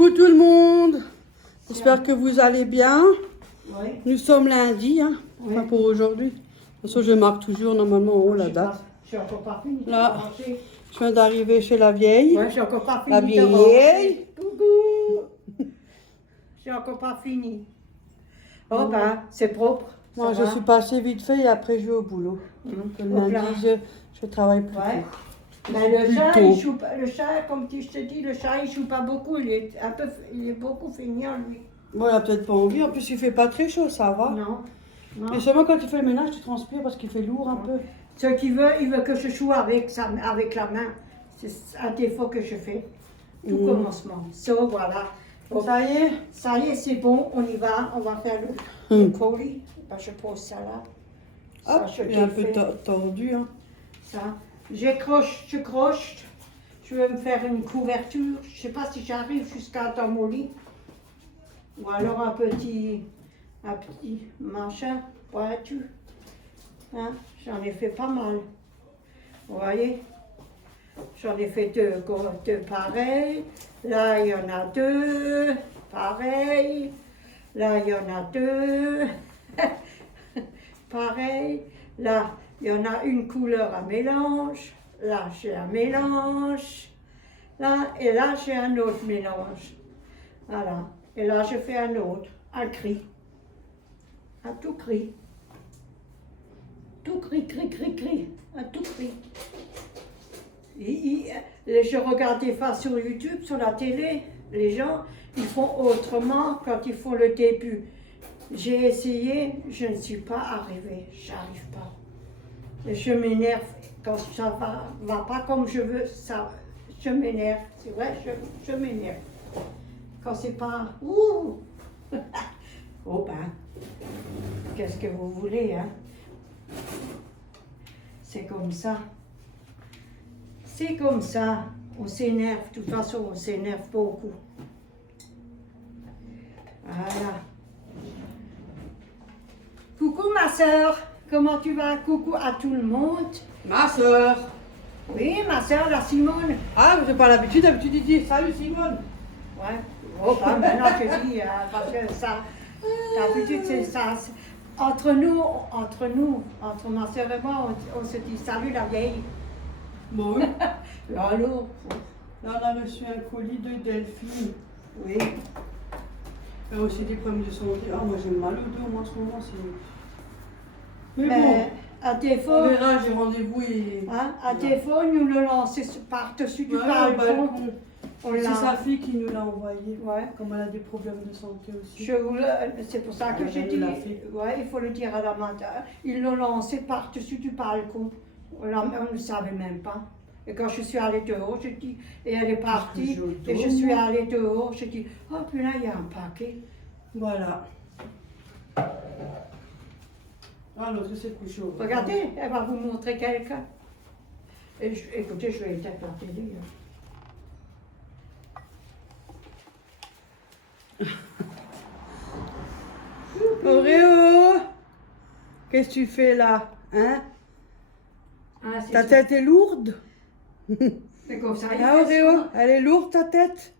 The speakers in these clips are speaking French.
Coucou tout le monde. J'espère que vous allez bien. Oui. Nous sommes lundi, hein, Oui. enfin pour aujourd'hui. De toute façon, je marque toujours normalement en haut la date. Je suis encore pas finie. Là, je viens d'arriver chez la vieille. Ouais, je suis encore pas La finie. vieille. Coucou. Je suis encore pas finie. Oh ben, c'est propre. Moi, ça je va. suis passée vite fait et après je vais au boulot. Donc, le Hop lundi, là. je travaille plus Ouais. tôt. Mais le Plus chat, tôt. il joue pas, le chat, comme je te dis, le chat, il joue pas beaucoup. Il est beaucoup feignant, lui. Bon, il a peut-être pas envie. En plus, il fait pas très chaud, ça va. Non. Non. Et seulement quand tu fais le ménage, tu transpires parce qu'il fait lourd un peu. Ce qu'il veut, il veut que je joue avec la main. C'est un défaut que je fais. Tout commencement. So, voilà. Ok. Ça y est. Ça y est, c'est bon, on y va. On va faire le colis. Ben, je pose ça là. Ça, Hop, je il est un peu défais. tordu. Hein. Ça. Je croche. Je vais me faire une couverture. Je ne sais pas si j'arrive jusqu'à dans mon lit. Ou alors un petit machin, vois-tu. Hein? J'en ai fait pas mal. Vous voyez? J'en ai fait deux pareils. Là, il y en a deux. Pareil. Là, il y en a deux. Pareil. Là, il y en a une couleur à mélange. Là, j'ai un mélange. Là, et là, j'ai un autre mélange. Voilà. Et là, je fais un autre. Un cri. Un tout cri. Tout cri. Un tout cri. Je regarde des fois sur YouTube, sur la télé, les gens, ils font autrement quand ils font le début. J'ai essayé, je ne suis pas arrivée, j'arrive pas. Et je m'énerve quand ça va pas comme je veux, ça, je m'énerve, c'est vrai, je m'énerve. Quand c'est pas, ouh, oh ben, qu'est-ce que vous voulez, hein? C'est comme ça. C'est comme ça, on s'énerve, de toute façon on s'énerve beaucoup. Voilà. Coucou ma soeur, comment tu vas? Coucou à tout le monde. Ma soeur. Oui, ma soeur, la Simone. Ah, vous n'avez pas l'habitude, d'habitude il dit salut Simone. Ouais. Oh, bah, maintenant je dis, parce que ça, d'habitude c'est ça. Entre nous, entre ma soeur et moi, on se dit salut la vieille. Bon, oui. Allô? Là, on a reçu un colis de Delphine. Oui. Et aussi des problèmes de santé. Ah, moi j'ai mal au dos, moi en ce moment. Mais Mais bon, à défaut, on verra, j'ai rendez-vous et. hein, à défaut, nous le lancer par-dessus du Ouais, au balcon. balcon. On C'est l'a. sa fille qui nous l'a envoyé. Ouais. Comme elle a des problèmes de santé aussi. C'est pour ça que Ah, j'ai elle dit, l'a fait. ouais, il faut le dire à la matin. Ils l'ont lancé par-dessus du balcon. On ne savait même pas. Et quand je suis allée dehors, j'ai dit, et elle est partie, et je suis allée dehors, j'ai dit, oh puis là, il y a un paquet. Voilà. Ah, l'autre s'est couché au Regardez, elle va vous montrer quelqu'un. Écoutez, je vais éteindre la télé. Auréo, qu'est-ce que tu fais là? Hein? Ah, c'est Ta ça. tête est lourde? C'est comme ça, il Ah, fait Auréo, sur- elle est lourde ta tête?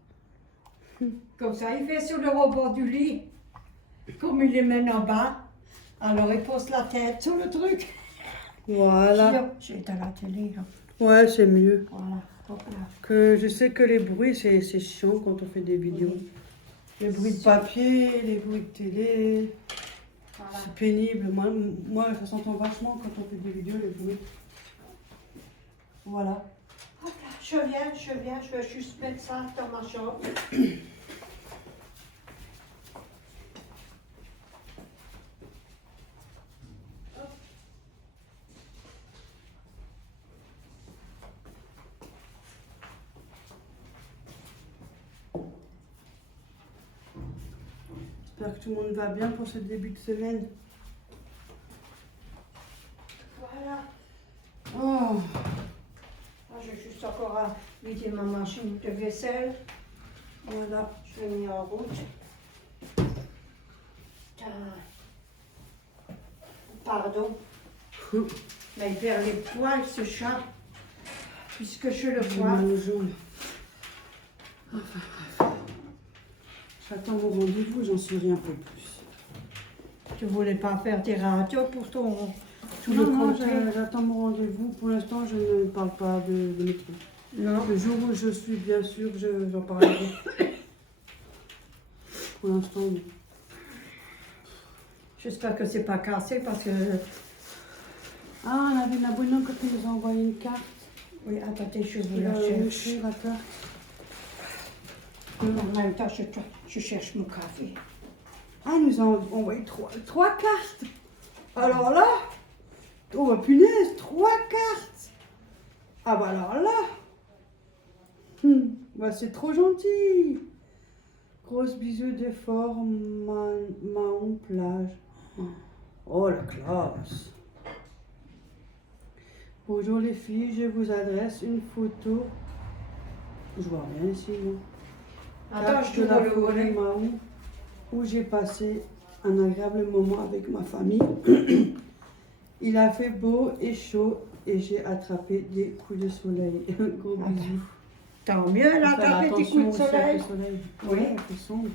comme ça, il fait sur le rebord du lit. Comme il est maintenant en bas, alors il pose la tête sur le truc. Voilà. J'ai éteint la télé. Là. Ouais, c'est mieux. Voilà, hop là. Que je sais que les bruits, c'est chiant quand on fait des vidéos. Les bruits de papier, les bruits de télé, Voilà. c'est pénible. Moi, ça s'entend vachement quand on fait des vidéos, les bruits. Voilà. Hop là, je viens, je vais juste mettre ça dans ma chambre. J'espère que tout le monde va bien pour ce début de semaine. Voilà. Oh. Ah, j'ai juste encore à vider ma machine de vaisselle. Voilà. Je l'ai mis en route. Pardon. Mais il perd les poils, ce chat. Puisque je le J'ai vois. mal aux jambes. J'attends mon rendez-vous, j'en sais rien peu plus. Tu voulais pas faire tes radios pour tout le Non, côté? j'attends mon rendez-vous. Pour l'instant, je ne parle pas de mes trucs. Non. Le jour où je suis bien sûre, j'en parlerai. Pour l'instant, non. J'espère que c'est pas cassé parce que... Ah, on avait une abonnée qui nous a envoyé une carte. Oui, attendez, je vous Il la a cherche. écrit la carte. En même temps, je cherche mon café. Ah, ils nous a envoyé trois cartes. Alors là, oh bah punaise, 3 cartes. Ah bah alors là, bah c'est trop gentil. Grosse bisous de fort, Mahon plage. Oh la classe. Bonjour les filles, je vous adresse une photo. Je vois rien ici, non. Attends, je De te la le forêt voler. Mahon, où j'ai passé un agréable moment avec ma famille. Il a fait beau et chaud et j'ai attrapé des coups de soleil. Gros Ah bisous. Tant mieux, elle a Faut faire tapé tes attention coups de aussi avec le soleil. Oui, Oui. il fait sombre.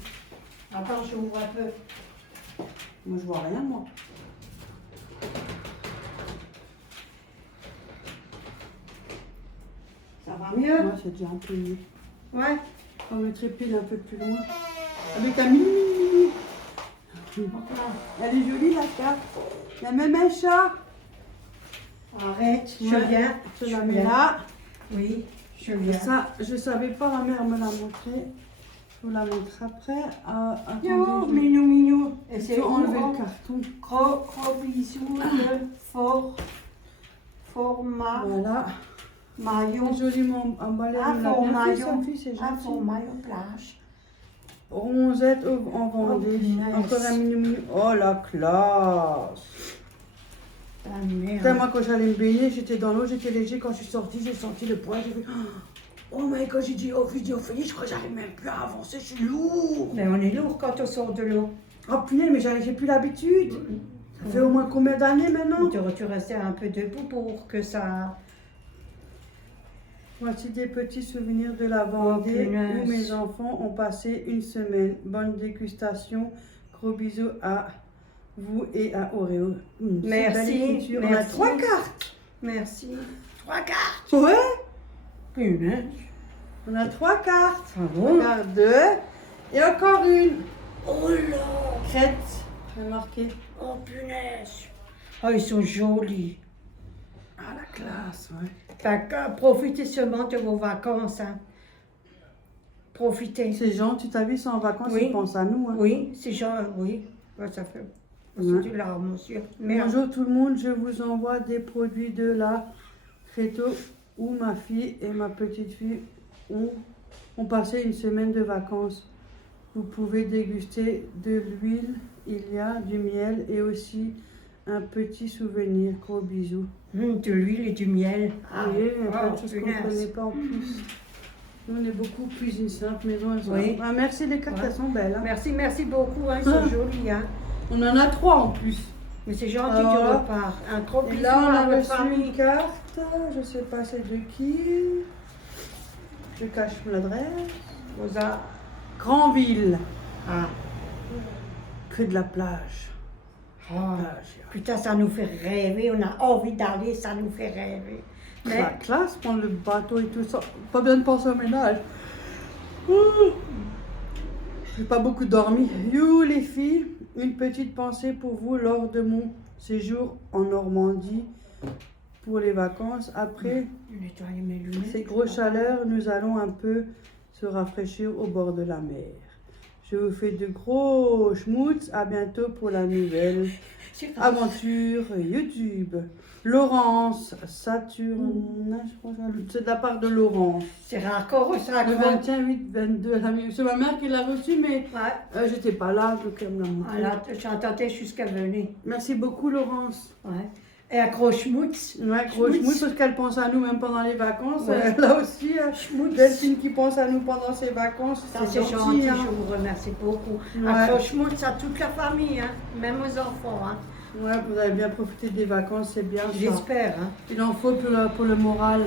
Attends, je ouvre un peu. Moi, je vois rien, moi. Ça va mieux? Moi, c'est déjà un peu mieux. Ouais. On me trépide un peu plus loin. Avec ta mini. Elle est jolie, la carte. Il y a même un chat. Arrête, je Ouais, viens. Je la mets là. Oui, je viens. Ça, je savais pas, ma mère me l'a montré. Je vous la montre après. Attendez, Yo, je- minou, minou. Et il c'est faut enlever où? le carton. Gros bisous de format Voilà. maillot. Joliment emballé. Ah, Elle me l'a fort bien fait, maillot. Sophie, c'est Ah, gentil. fort maillot plage. Rosette en Vendée. punaise. Encore un mini. Oh la classe. Ah, Putain, merde. moi quand j'allais me baigner, j'étais dans l'eau, j'étais léger. Quand je suis sortie, j'ai senti le poids. J'ai fait oh mais quand j'ai dit Ophélie, je crois que j'arrive même plus à avancer, je suis lourd. Mais on est lourd quand on sort de l'eau. Oh punaise, mais j'ai plus l'habitude. Ça fait au moins combien d'années maintenant? Tu restais un peu debout pour que ça... Voici des petits souvenirs de la Vendée punaise. où mes enfants ont passé une semaine. Bonne dégustation. Gros bisous à vous et à Oreo. C'est Merci, belle écriture. On a merci. 3 cartes. Merci. 3 cartes. Ouais, Punaise. on a 3 cartes. Ah bon? Regarde 2. Et encore une. Oh là. Crête. J'ai marqué. Oh punaise. Oh, ils sont jolis. Ah, la classe, ouais. Fait que, profitez seulement de vos vacances. Hein. Profitez. Ces gens, tu t'as vu, sont en vacances, Oui. ils pensent à nous. Hein. Oui, c'est genre, oui. Ouais, ça fait... C'est Ouais. du larme, monsieur. Merde. Bonjour tout le monde, je vous envoie des produits de la Créto où ma fille et ma petite fille ont passé une semaine de vacances. Vous pouvez déguster de l'huile, il y a du miel et aussi un petit souvenir. Gros bisous. De l'huile et du miel. Ah oui, il y a plein de oh, choses qu'on ne punaise. connaît pas en plus. Nous, on est beaucoup cuisine simple, maison. Oui. Ah, merci, les cartes, Ouais. elles sont belles. Hein. Merci, merci beaucoup. Hein, ils sont jolis. Hein. On en a 3 en plus. Mais c'est gentil Alors, du repart. Un gros Et bisou là, on à a votre reçu famille. une carte. Je sais pas c'est de qui. Je cache l'adresse. Rosa. Grandville. Ah. Que de la plage. Oh. Plage. Putain, ça nous fait rêver. On a envie d'aller, ça nous fait rêver. Mais La classe, prendre le bateau et tout ça. Pas bien de penser au ménage. Ouh. J'ai pas beaucoup dormi. You les filles, une petite pensée pour vous lors de mon séjour en Normandie pour les vacances. Après nettoyer mes lunettes. ces grosses chaleurs, nous allons un peu se rafraîchir au bord de la mer. Je vous fais de gros schmutz. À bientôt pour la nouvelle aventure YouTube. Laurence Saturne, je crois que c'est de la part de Laurence. C'est rare qu'on reçoit Le quoi. 21-8-22, c'est ma mère qui l'a reçu, mais Ouais. j'étais pas là, donc elle me l'a montré. Voilà, j'entendais jusqu'à venir. Merci beaucoup Laurence. Ouais. Et à Gros-Schmutz. Ouais, gros schmutz, parce qu'elle pense à nous même pendant les vacances. Ouais. Là aussi, Schmutz. Delphine qui pense à nous pendant ses vacances. Ça c'est gentil, je vous remercie beaucoup. Ouais. À Gros-Schmutz, à toute la famille, hein. Même aux enfants. Hein. Ouais, vous avez bien profité des vacances, c'est bien ça. J'espère. Hein. Il en faut pour le moral.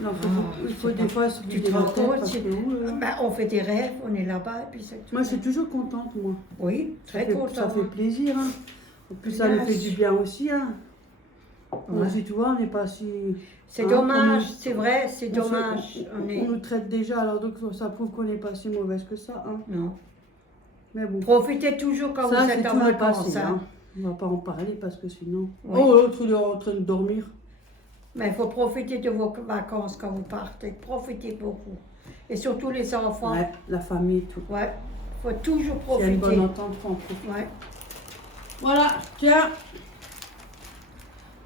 Il en faut beaucoup. Il faut des fois se Tu vider te la rends tête compte, parce c'est- que, ouh là. Ben, on fait des rêves, on est là-bas, et puis c'est tout. Moi, je suis toujours contente, moi. Oui, très Ça content. fait plaisir. Hein. En plus, ça nous fait du bien aussi. Hein. On Ouais. dit, tu vois, on n'est pas si. C'est hein, dommage, on nous- c'est vrai, c'est on se- dommage. on, On est... on nous traite déjà, alors donc ça prouve qu'on n'est pas si mauvaise que ça. Hein. Non. Mais bon. Profitez toujours quand Ça, vous c'est êtes en tout le vacances. passé. Hein. Hein. On va pas en parler parce que sinon. Oui. Oh, l'autre, il est en train de dormir. Mais il faut profiter de vos vacances quand vous partez. Profitez beaucoup. Et surtout les enfants. Ouais, la famille, tout. Ouais. Il faut toujours S'il y a une profiter. bonne entente, faut en profiter. Ouais. Voilà, tiens.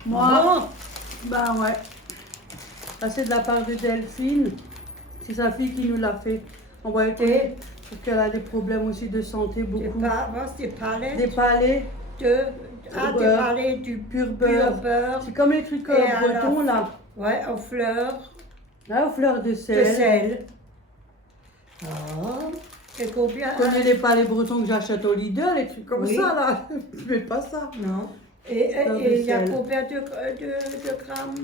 Moi, Bon. bah ouais. Ça, c'est de la part de Delphine. C'est sa fille qui nous l'a fait. On va aider parce qu'elle a des problèmes aussi de santé, beaucoup. Des palettes Des palais, de... beurre, des palettes du pur pur beurre. beurre. C'est comme les trucs Et à la bretons, fin. là. Ouais, aux fleurs Là, aux fleurs de de sel. sel. Ah. Et combien? Tu connais les palais bretons que j'achète au Lidl, les trucs comme Oui. ça, là. Je fais pas ça. Non. Et Fleurs de il y a sel. combien de grammes?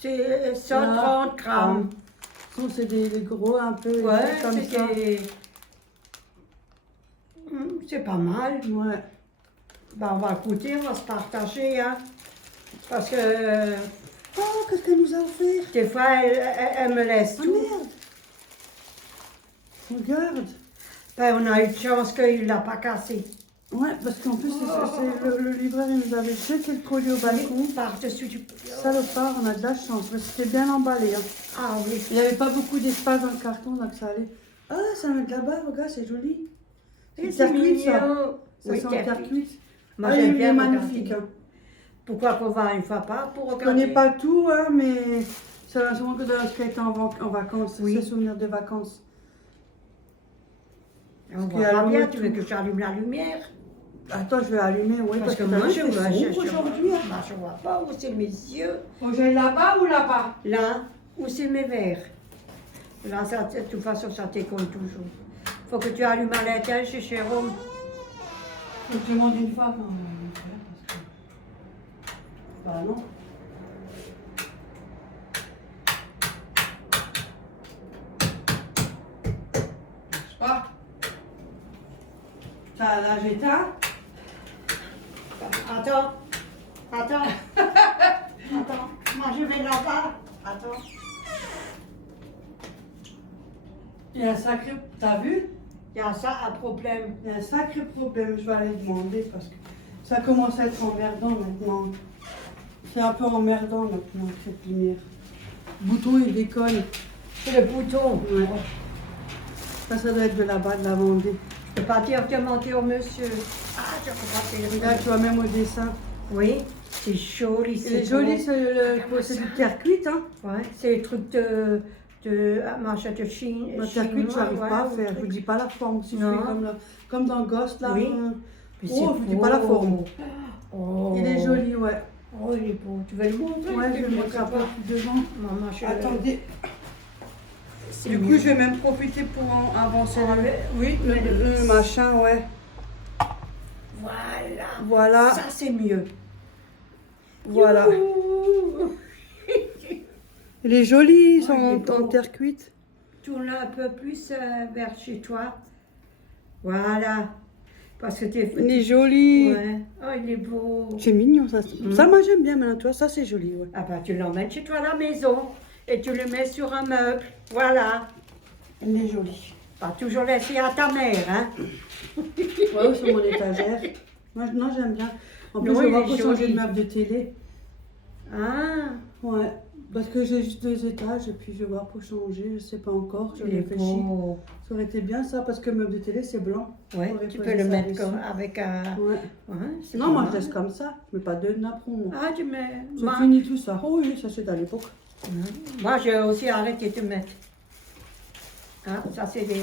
C'est 130 grammes. Sinon, c'est des gros un peu Ouais, comme ça. C'est pas mal. Ouais. Ben, on va goûter, on va se partager. Hein. Parce que Oh, qu'est-ce qu'elle nous a offert? des fois, elle me laisse Ah tout. merde! Regarde! Ben, on a eu de chance qu'il ne l'a pas cassé. Ouais, parce qu'en plus, le livreur il nous avait jeté le colis au balcon. Par-dessus du... Salopard, on a de la chance, mais c'était bien emballé. Hein. Ah oui. Il n'y avait pas beaucoup d'espace dans le carton, donc ça allait. Ah, ça met de là-bas, regarde, c'est joli. Et C'est terre cuite, ça. mignon. Ça Oui, sent terre terre cuite. cuite. Moi, Ah, j'aime il est bien magnifique. regarder. Hein. Pourquoi qu'on va une fois pas pour Je regarder? connais pas tout, hein, mais ça va souvent que dans ce qui a été en vacances. Oui. C'est souvenir de vacances. On qu'il y a voit pas l'eau bien, et tu veux tout. que j'allume la lumière? Attends, je vais allumer, oui, Parce que t'as moi, vu, je c'est vois, sombre aujourd'hui. Hein. Moi, je vois pas où c'est mes yeux. Faut que j'aille là-bas ou là-bas? Là, où c'est mes verres. Là, ça, de toute façon, ça t'écolle toujours. Faut que tu allumes à l'intérieur chez Jérôme. Faut que je demande une fois quand on va faire, parce que... Bah non. Marche pas. T'as la j'éteins. Attends. Attends. Attends. Moi, je vais là-bas. Attends. Il y a un sacré... T'as vu? Il y a ça, un problème. Il y a un sacré problème, je vais aller demander parce que ça commence à être emmerdant maintenant. C'est un peu emmerdant maintenant cette lumière. Le bouton il décolle. C'est le bouton. Ouais. Ça doit être de là-bas, de la Vendée. Je peux pas dire demander au monsieur. Ah, je peux pas Là dire. tu vois même au dessin. Oui, c'est joli. C'est joli, c'est du terre cuite. Hein. Ouais, c'est le truc de machin de Chine. La terre cuite, je n'arrive ouais, pas à ou faire. Je truc. vous dis pas la forme. Si je Non. fais comme dans Ghost là. Oui. Mais Oh, c'est je vous dis pas la beau. forme. Oh. Il est joli, ouais. Oh, il est beau. Tu veux le montrer? Ouais, je vais le le montrer un peu plus devant. Maman, je Attendez. C'est Du coup, mieux. je vais même profiter pour avancer Oui, mais le machin, ouais. Voilà. Voilà. Ça, c'est mieux. Voilà. Youhou. Il est joli, ils sont Ouais, il est en beau. terre cuite. Tourne un peu plus vers chez toi. Voilà. Parce que tu es... Il est joli. Ouais. Oh, il est beau. C'est mignon, ça. Mm. Ça, moi, j'aime bien maintenant, tu vois, ça, c'est joli, ouais. Ah bah, tu l'emmènes chez toi à la maison et tu le mets sur un meuble. Voilà. Il est joli. Pas toujours laisser à ta mère, hein. Ouais, sur mon étagère. Maintenant, j'aime bien. En plus, Non, je il vais est pour changer joli. de meuble de télé. Ah, Ouais. Parce que j'ai juste 2 étages et puis je vais voir pour changer, je sais pas encore, je il est réfléchis. beau. Ça aurait été bien ça parce que le meuble de télé c'est blanc. Ouais, On aurait tu posé peux le ça mettre dessus. comme avec un... Ouais. Ouais, c'est Non, pas moi mal. je laisse comme ça, je mets pas de napperon. Moi. Ah, tu mets... J'ai Moi, fini tout ça. Oh oui, ça c'est à l'époque. moi, j'ai aussi arrêté de mettre. Ah, ça, c'est des...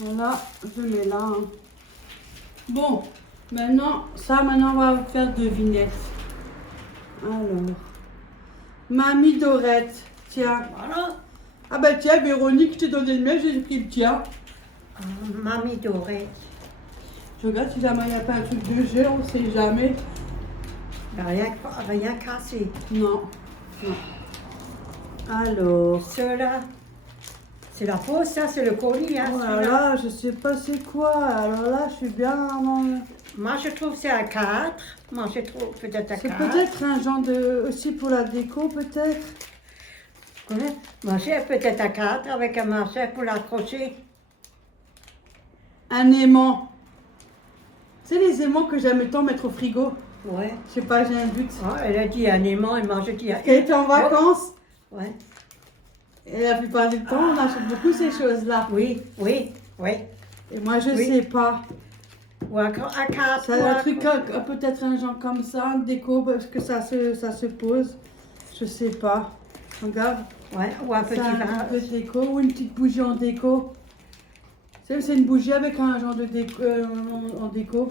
Voilà, je mets là. Hein. Bon, maintenant, on va faire devinette. Alors, Mamie Dorette, tiens. Voilà. Ah ben tiens, Véronique, je t'ai donné le mien, j'ai pris le tien. Ah, Mamie dorée. Je regarde si jamais il n'y a pas un truc de jeu, on sait jamais. Rien cassé. Non. Non. Alors. Ceux-là, c'est la pause, ça, c'est le colis. Hein, Oh là celui-là. là, je sais pas c'est quoi. Alors là, je suis bien. Moi, je trouve que c'est à 4. Moi, je trouve peut-être à C'est 4. peut-être un genre de. Aussi pour la déco, peut-être. Manger peut-être à 4 avec un marché pour l'accrocher. Un aimant. C'est les aimants que j'aime tant mettre au frigo. Ouais. Je sais pas, j'ai un doute. Oh, elle a dit un aimant et moi je dis un. Elle était en vacances. Ouais. Et la plupart du temps, on achète beaucoup ces choses-là. Oui, oui, oui. Et moi, je Oui. sais pas. Ou à 4. C'est un truc, peut-être un genre comme ça, une déco, parce que ça se pose. Je sais pas. Regarde. Ouais, ou un petit C'est un vase. peu de déco ou une petite bougie en déco. C'est une bougie avec un genre de déco en déco.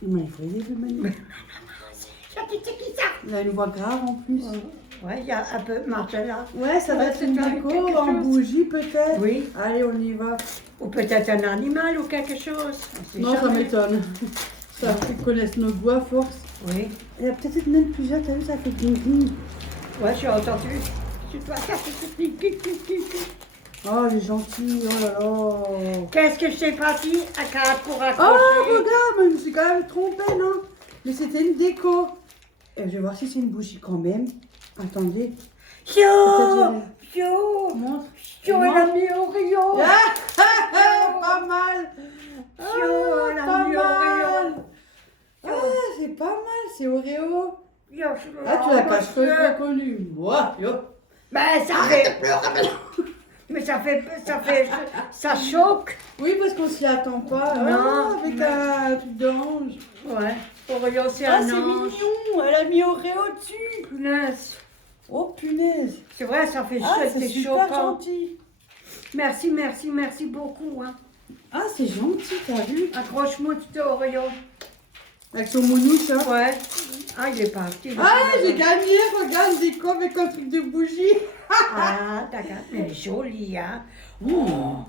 Mais il faut y aller, Manu. Il a une voix grave en plus. Ouais, il y a un peu de marché là. Ouais, ça doit Ouais, être c'est une quelque déco chose. en bougie peut-être. Oui. Allez, on y va. Ou peut-être un animal ou quelque chose. On sait Non, ça jamais. m'étonne. Ça, ils connaissent nos goûts à force. Oui. Il y a peut-être même plusieurs, t'as vu, ça fait ding-ding. Ouais, j'ai entendu. Tu dois faire Oh, elle est gentille, oh là là. Qu'est-ce que je t'ai pas dit à 4 pour Oh, accrocher? regarde, mais je me suis quand même trompée, non? Mais c'était une déco. Et je vais voir si c'est une bougie quand même. Attendez. Yo! Peut-être Yo! Montre. Yo, elle a mis Oreo! Pas mal. Yo, elle a Pas mis mal. Oreo! C'est pas mal, c'est Oreo. Yo, je Ah, tu l'as caché reconnu. Moi, yo. Ben, ça fait. Mais ça choque. Oui, parce qu'on s'y attend pas. Non, Ah, avec mais- un truc d'ange. Ouais. Oreo, c'est Ah, un c'est ange. mignon. Elle a mis Oreo dessus. Punaise. Oh, punaise. C'est vrai, ça fait Ah, chouette, c'est c'est super choquant. gentil. Merci, merci, merci beaucoup. Hein. Ah, c'est gentil, t'as vu? Accroche-moi tout Oreo. Avec son mounouche, hein. Ouais. Ah, il est parti. Ah, j'ai gagné, regarde, des co avec un truc de bougie. Ah, d'accord. Mais elle est jolie, hein.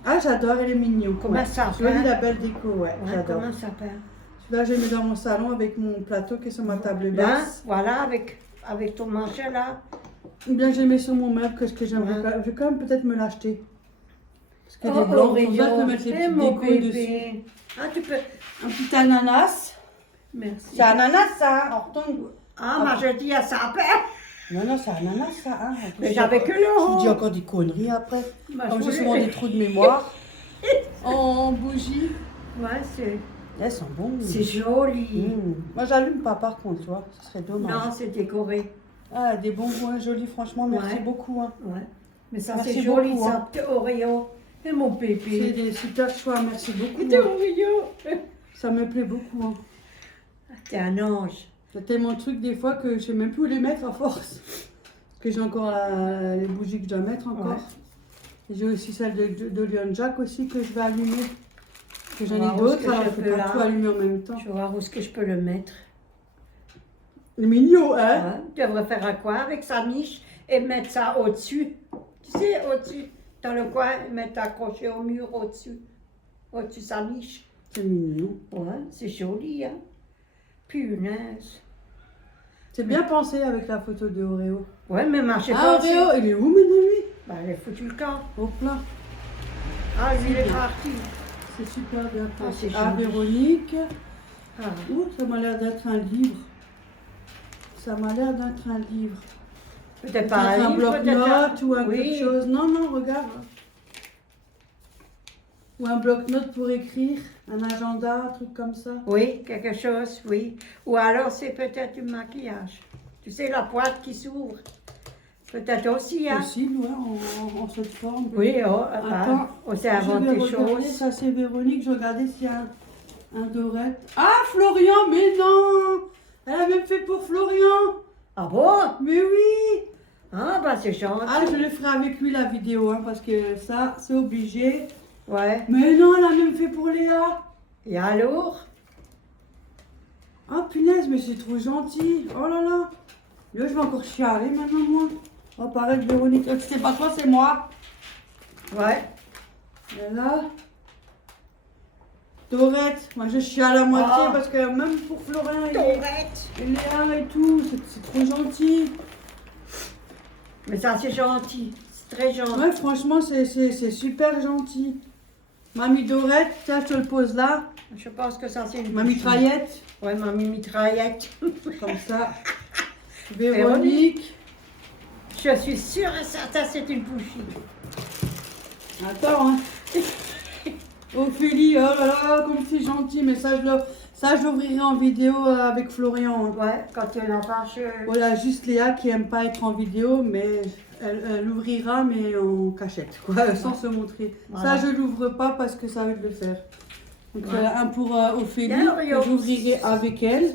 Ah, j'adore, elle est mignon. Comment Ouais. ça Jolie, s'appelle? la belle déco, ouais, Ouais, j'adore. comment ça s'appelle? Celui-là, je l'ai mis dans mon salon avec mon plateau qui est sur ma table Là, basse. voilà, avec ton manchette là. Ou bien j'ai mis sur mon meuble, que ce que j'aimerais. Ouais. Je vais quand même peut-être me l'acheter. Parce que Oh, des blancs, Oreo, comme ça, je peux mettre les c'est petites mon décos bébé. dessus. Ah, tu peux. Un petit ananas. Merci. C'est ananas, ça, hein, on retourne. Ah, moi je dis à sa père. Non, non, c'est ananas, ça. Hein. Mais j'avais que le Je dis haut. encore des conneries après. Bah, Comme je j'ai voulais- souvent des trous de mémoire. En bougie. Ouais, Elles sont bonnes. c'est joli. Moi, j'allume pas par contre, tu vois. Ce serait dommage. Non, c'est décoré. Ah, des bonbons jolis, franchement, merci Ouais. beaucoup. Hein. Ouais. Mais ça, Merci c'est joli, beaucoup, ça. Petit Oreo. Et mon C'est bébé. des super choix, merci beaucoup. Petit hein. Oreo. Ça me plaît beaucoup. Hein. T'es un ange. C'est tellement de trucs des fois que je sais même plus où les mettre à force. Parce que j'ai encore les bougies que je dois mettre encore. Ouais. Et j'ai aussi celle de Lyon Jack aussi que je vais allumer. Que j'en On va ai voir d'autres, ce que alors je je peux peux pas là. tout allumer en même temps. Je vais voir où est-ce que je peux le mettre. C'est mignon, hein? Ouais. Tu devrais faire un coin avec sa niche et mettre ça au-dessus. Tu sais, au-dessus, dans le coin, et mettre accroché au mur au-dessus. Au-dessus de sa niche. C'est mignon. Ouais, c'est joli, hein. Punaise. C'est bien pensé avec la photo de Oreo. Ouais, mais ma chérie, Ah, Oreo, il est où maintenant lui? bah, elle a foutu le camp. Hop là. Ah, lui, il est bien. parti. C'est super bien Ah, pensé. c'est Ah, joli. Véronique. Ah. Ouh, ça m'a l'air d'être un livre. Ça m'a l'air d'être un livre. Peut-être pas un un livre, peut-être bloc-notes ou un oui. quelque chose. Non, non, regarde. Ou un bloc-notes pour écrire, un agenda, un truc comme ça. Oui, quelque chose, oui. Ou alors c'est peut-être du maquillage. Tu sais, la boîte qui s'ouvre. Peut-être aussi, hein. Possible, ouais, en cette forme. Oui, oh, Attends, on s'est Je inventé vais des regarder, choses. ça c'est Véronique, je regardais s'il y a un dorette. Ah, Florian, mais non! Elle a même fait pour Florian! Ah bon? Mais oui! Ah, bah c'est gentil. Ah, je le ferai avec lui la vidéo, hein, parce que ça, c'est obligé. Ouais. Mais non, elle a même fait pour Léa! Et alors? Ah, punaise, mais c'est trop gentil! Oh là là! Là, je vais encore chialer maintenant, moi. On va paraître Véronique. C'est pas toi, c'est moi. Ouais. Et là. Dorette, moi je suis à la moitié Ah. parce que même pour Florian Dorette. et Léa et tout, c'est trop gentil. Mais ça, c'est gentil. C'est très gentil. Ouais, franchement, c'est super gentil. Mamie Dorette, tiens, je te le pose là. Je pense que ça, c'est une Mamie bougie. Traillette, Ouais, mamie mitraillette. comme ça. Véronique. Je suis sûre et certaine c'est une bougie. Attends, hein. Ophélie, oh là là, comme c'est gentil, mais ça, je l'ouvrirai en vidéo avec Florian. Hein. Ouais, quand elle en fâche. Voilà, juste Léa qui aime pas être en vidéo, mais elle l'ouvrira, mais en cachette, quoi, sans se montrer. Voilà. Ça, je l'ouvre pas parce que ça va le faire. Donc, Ouais. un pour Ophélie, Bien, Rio. que j'ouvrirai avec elle.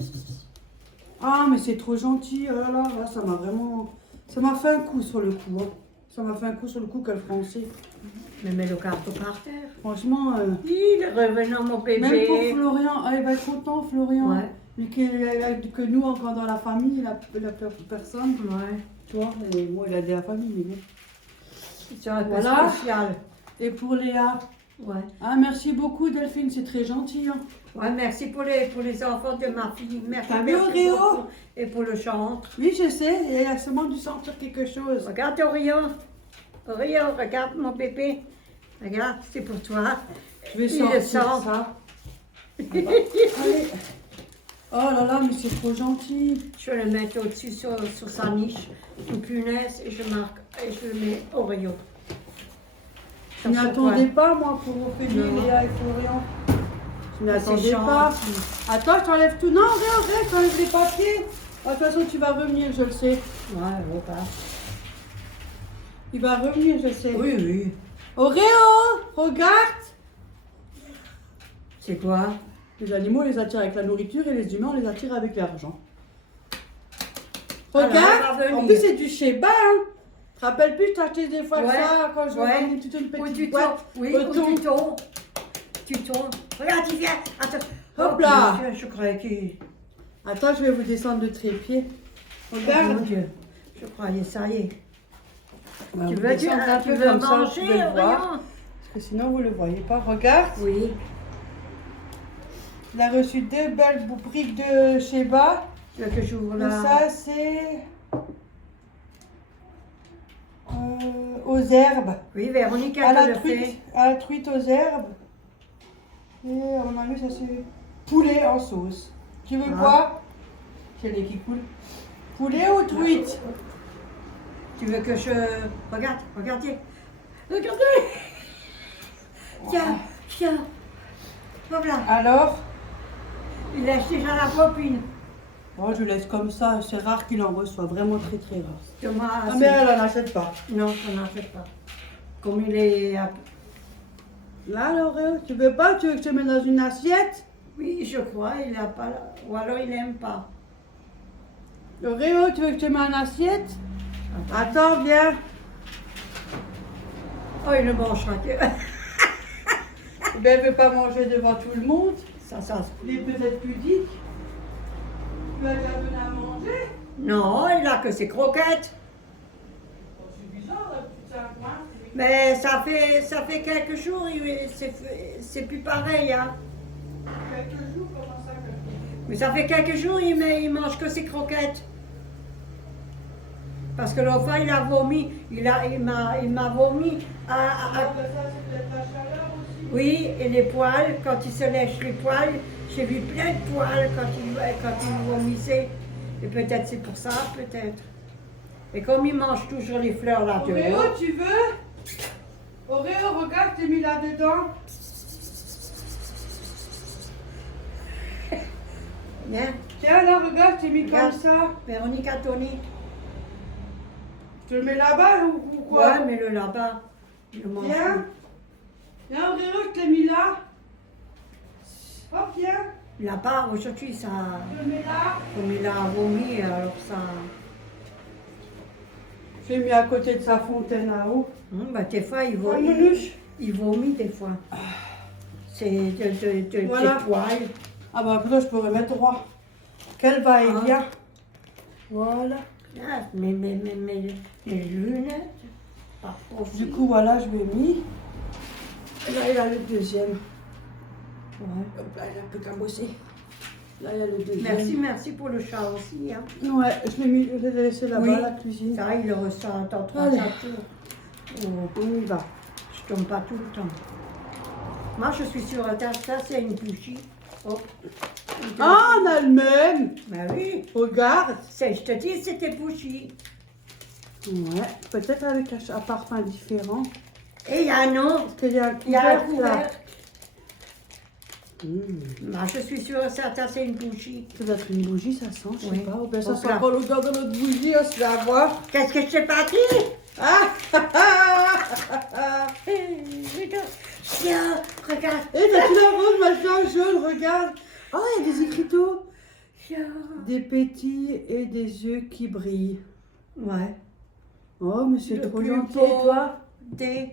Ah, mais c'est trop gentil, oh là là, là, ça m'a vraiment... Ça m'a fait un coup sur le coup, hein. Ça m'a fait un coup sur le coup qu'elle français. Mais mets le carton par terre. Franchement... Il est revenant, mon bébé. Même pour Florian, ah, il va être content, Florian. Ouais. Vu que nous, encore dans la famille, il a peur de personne. Ouais. Tu vois, et moi, il a aidé la famille, mais bon. C'est un peu Voilà. spécial. Et pour Léa, Ouais. ah, merci beaucoup, Delphine, c'est très gentil. Hein. Ouais, merci pour les enfants de ma fille. Merci, T'as vu, merci Oreo? beaucoup. Et pour le chantre. Oui, je sais, il a sûrement dû sentir quelque chose. Regarde Oreo. Oreo, regarde mon bébé. Regarde, c'est pour toi. Je vais Il sortir le sent. ça. Allez. Oh là là, mais c'est trop gentil. Je vais le mettre au-dessus sur sa niche. Une punaise et je marque. Et je le mets Oreo. Je m'y attendais pas, moi, pour Ophélie, Non. Léa et Florian. Je m'y C'est attendais pas. gentil. Attends, je t'enlève tout. Non, regarde, je t'enlève les papiers. De toute façon, tu vas revenir, je le sais. Ouais, on passe. Il va revenir, je sais. Oui, oui. Oreo, regarde. C'est quoi? Les animaux, on les attire avec la nourriture et les humains, on les attire avec l'argent. Alors, Regarde, elle va venir. en plus c'est du Sheba, hein. Tu te rappelles plus, je t'achetais des fois Ouais, ça quand je ouais. vendais toute une Où petite tu boîte. tombes. Oui, Au où thon. tu tombes. Tu tombes. Regarde, il vient. Attends. Hop là. mon Dieu, je croyais qu'il... Attends, je vais vous descendre de trépied. Oh, Regarde. mon Dieu. Je croyais, ça y est. Bah, Tu vous veux, descendez un tu peu veux comme ça, vous manger, pouvez le voir. Orion? Parce que sinon vous le voyez pas. Regarde, Oui. il a reçu deux belles briques de Sheba. Tu veux que j'ouvre Et là? ça c'est aux herbes. Oui, Véronique, À elle la le truite, fait. à la truite aux herbes. Et à mon avis, ça c'est poulet en sauce. Tu veux Ah. quoi? C'est le lait qui coule. Poulet ou truite? Tu veux que je... Regarde, regardez. Regardez. Tiens, tiens. Voilà. Alors, Il lèche déjà la copine. oh, je laisse comme ça. C'est rare qu'il en reçoit. Vraiment très très rare. Thomas, Ah, c'est- mais elle n'en achète pas. Non, ça n'en fait pas. Comme il est... Là, L'Oreo, tu veux pas? Tu veux que je te mette dans une assiette? Oui, je crois, il n'a pas... Ou alors il n'aime pas. L'Oreo, tu veux que je te mette en assiette? Attends, viens. Oh, il le mangera. Ben, elle veut pas manger devant tout le monde. Ça, Il est peut-être pudique. Tu vas déjà donner à manger? Non, il a que ses croquettes. Oh, c'est bizarre, là, tu tiens un coin. Mais ça fait quelques jours, c'est plus pareil. Hein. Quelques jours, comment ça que... Mais ça fait quelques jours, il mange que ses croquettes. Parce que l'autre fois, il a vomi. Il m'a vomi. Ah, ben ça, c'est peut-être la chaleur aussi. Oui, et les poils, quand il se lèche les poils, j'ai vu plein de poils quand il vomissait. Et peut-être c'est pour ça, peut-être. Et comme il mange toujours les fleurs là Oreo, dehors. tu veux? Oreo, regarde, t'es mis là-dedans. Viens, Tiens, là, regarde, t'es mis Regarde. comme ça. Véronique Anthony. Je te le mets là-bas ou quoi? Ouais, mets-le là-bas. Il mange. Viens. Viens, Oreo, je t'ai mis là. Hop, viens. Là-bas, aujourd'hui, ça. Je le mets là. Comme il a vomi, alors ça. Je l'ai mis à côté de sa fontaine à eau. Bah, des fois, Oh, Moulouche. il vomit des fois. C'est de Voilà. des poils. Ah bah après, je peux remettre droit. Quel va et Ah. vient. Voilà. Ah, mes lunettes. Pas Du coup, voilà, je l'ai mis. Et là, il a le deuxième. Ouais. Hop là, il a un peu cabossé. Là, il y a le deuxième. Merci, merci pour le chat aussi. Hein. Ouais, je l'ai laissé là-bas, Oui. la cuisine. Ça, il le reçoit dans 3-4 Allez. jours. Oh, On y va. je tombe pas tout le temps. Moi, je suis sur la table. Ça, c'est une bougie. Oh. Ah, on a le même. Ben oui. Regarde. Je te dis, c'était bougie. Ouais, peut-être avec un parfum différent. Et il y a un nom. Parce qu'il y a un Il y a un couvercle là. couvercle. Moi, je suis sûre que ça, c'est une bougie. Ça doit être une bougie, ça sent, je sais Oui. pas. Ou bien ça Donc sent là. encore l'odeur de notre bougie, on se la voit. Qu'est-ce que je t'ai pas dit? Ah Tiens, regarde. Et t'as-tu la rose, machin, jaune, regarde. Ah, il y a des écriteaux. Tiens. Des petits et des yeux qui brillent. Ouais. Oh, mais c'est Le trop plus gentil, beau toi. des-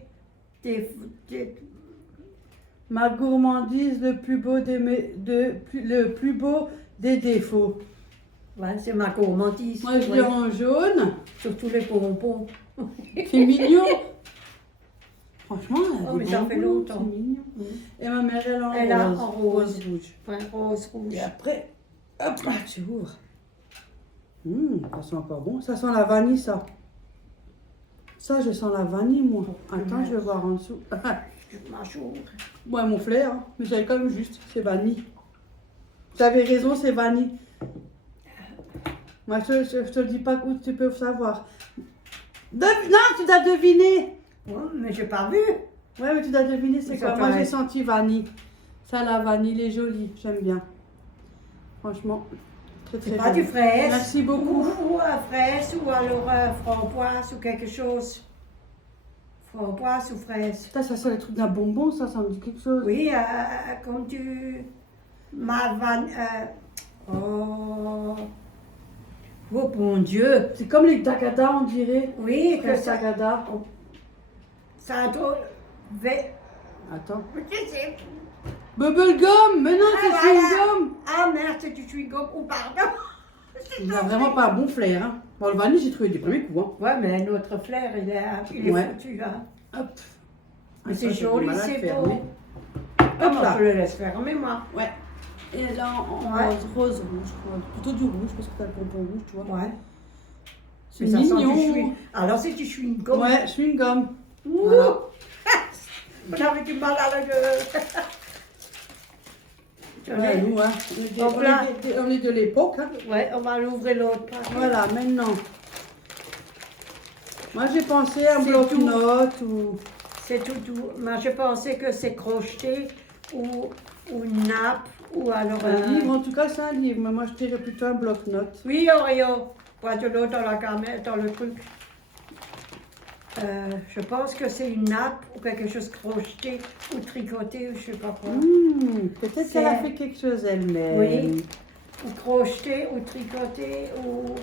Ma gourmandise, le plus beau le plus beau des défauts. Ouais, c'est ma gourmandise. Moi, je l'ai en jaune. Surtout les bonbons. C'est mignon. Franchement, elle a Oh, des mais ça fait bonbons, longtemps. c'est mignon. Et ma mère, elle en Elle a rose. en rose. rouge. Ouais, rose, rouge. Et après, hop là, tu ouvres. Ça sent encore bon. Ça sent la vanille, ça. Ça, je sens la vanille, moi. Attends, je vais voir en dessous. Ma jour. Ouais, mon flair, hein. Mais c'est quand même juste, c'est vanille. Vous avez raison, c'est vanille. Moi, je te le dis pas où tu peux savoir. Non, tu dois deviner. Ouais, mais j'ai pas vu. Ouais, mais tu dois deviner, c'est Mais quoi. ça Moi, j'ai paraît. senti vanille. Ça, la vanille, elle est jolie. J'aime bien. Franchement, très, très C'est pas joli. du fraise. Merci beaucoup. Ou fraise, ou alors framboise, ou quelque chose. Framboise ou fraise. Ça sent les trucs d'un bonbon, ça me dit quelque chose. Oui, comme du... Ma vanne... oh... Oh, bon Dieu. C'est comme les tagada, on dirait. Oui, que Les ça... tagada. Ça a trop... Attends. Je sais. Bubblegum, mais non, c'est voilà. chewing-gum. Ah merde, c'est du chewing-gum. Oh, pardon. Il n'a vraiment pas un bon flair. Hein. Bon, le vanille, j'ai trouvé du premier coup. Hein. Ouais, mais notre flair, il est Ouais. foutu, hein. Hop. Mais Ah, c'est ça, j'ai joli, du mal à le c'est fermer. beau. Hop Moi, là. je le laisse fermer, moi. Ouais. Et là, en Ouais. rose rouge, je crois. Plutôt du rouge, parce que t'as le pompon rouge, tu vois. Ouais. C'est Mais ça sent du mignon. chewing. Alors, c'est du chewing-gum. Ouais, chewing-gum. Ouh. Voilà. On avait du mal à la gueule. Ouais, nous, hein. Donc là- On est de l'époque. Hein. Ouais, on va l'ouvrir l'autre paquet. Voilà, maintenant. Moi, j'ai pensé à un C'est bloc-notes ou... C'est tout doux. Moi, je pensais que c'est crocheté ou une nappe ou alors Un livre, en tout cas, c'est un livre. Mais moi, je dirais plutôt un bloc-notes. Oui, Oreo. Bois de l'eau dans la gamelle, dans le truc. Je pense que c'est une nappe ou quelque chose crocheté ou tricoté ou je sais pas quoi. Peut-être C'est- qu'elle a fait quelque chose elle-même. Oui. Ou crocheté ou tricoté ou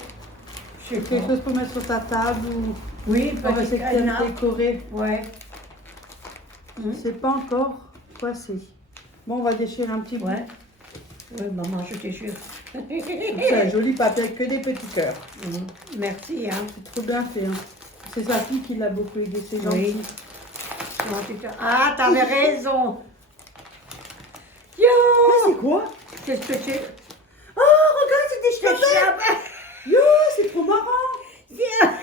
je sais Quelque pas. chose pour mettre sur ta table ou Oui, pour peut-être essayer une de nappe. décorer. Ouais. Je ne sais pas encore quoi c'est. Bon, on va déchirer un petit bout. Ouais. Oui, maman, je te jure. C'est un joli papier avec que des petits cœurs. Merci, hein. C'est trop bien fait. Hein. C'est sa fille qui l'a beaucoup aidé, c'est Oui. gentil. Ah, t'avais raison. Mais c'est quoi? Qu'est-ce que c'est? Oh, regarde, c'est des C'est chapeaux. ça. Yo, c'est trop marrant. Viens.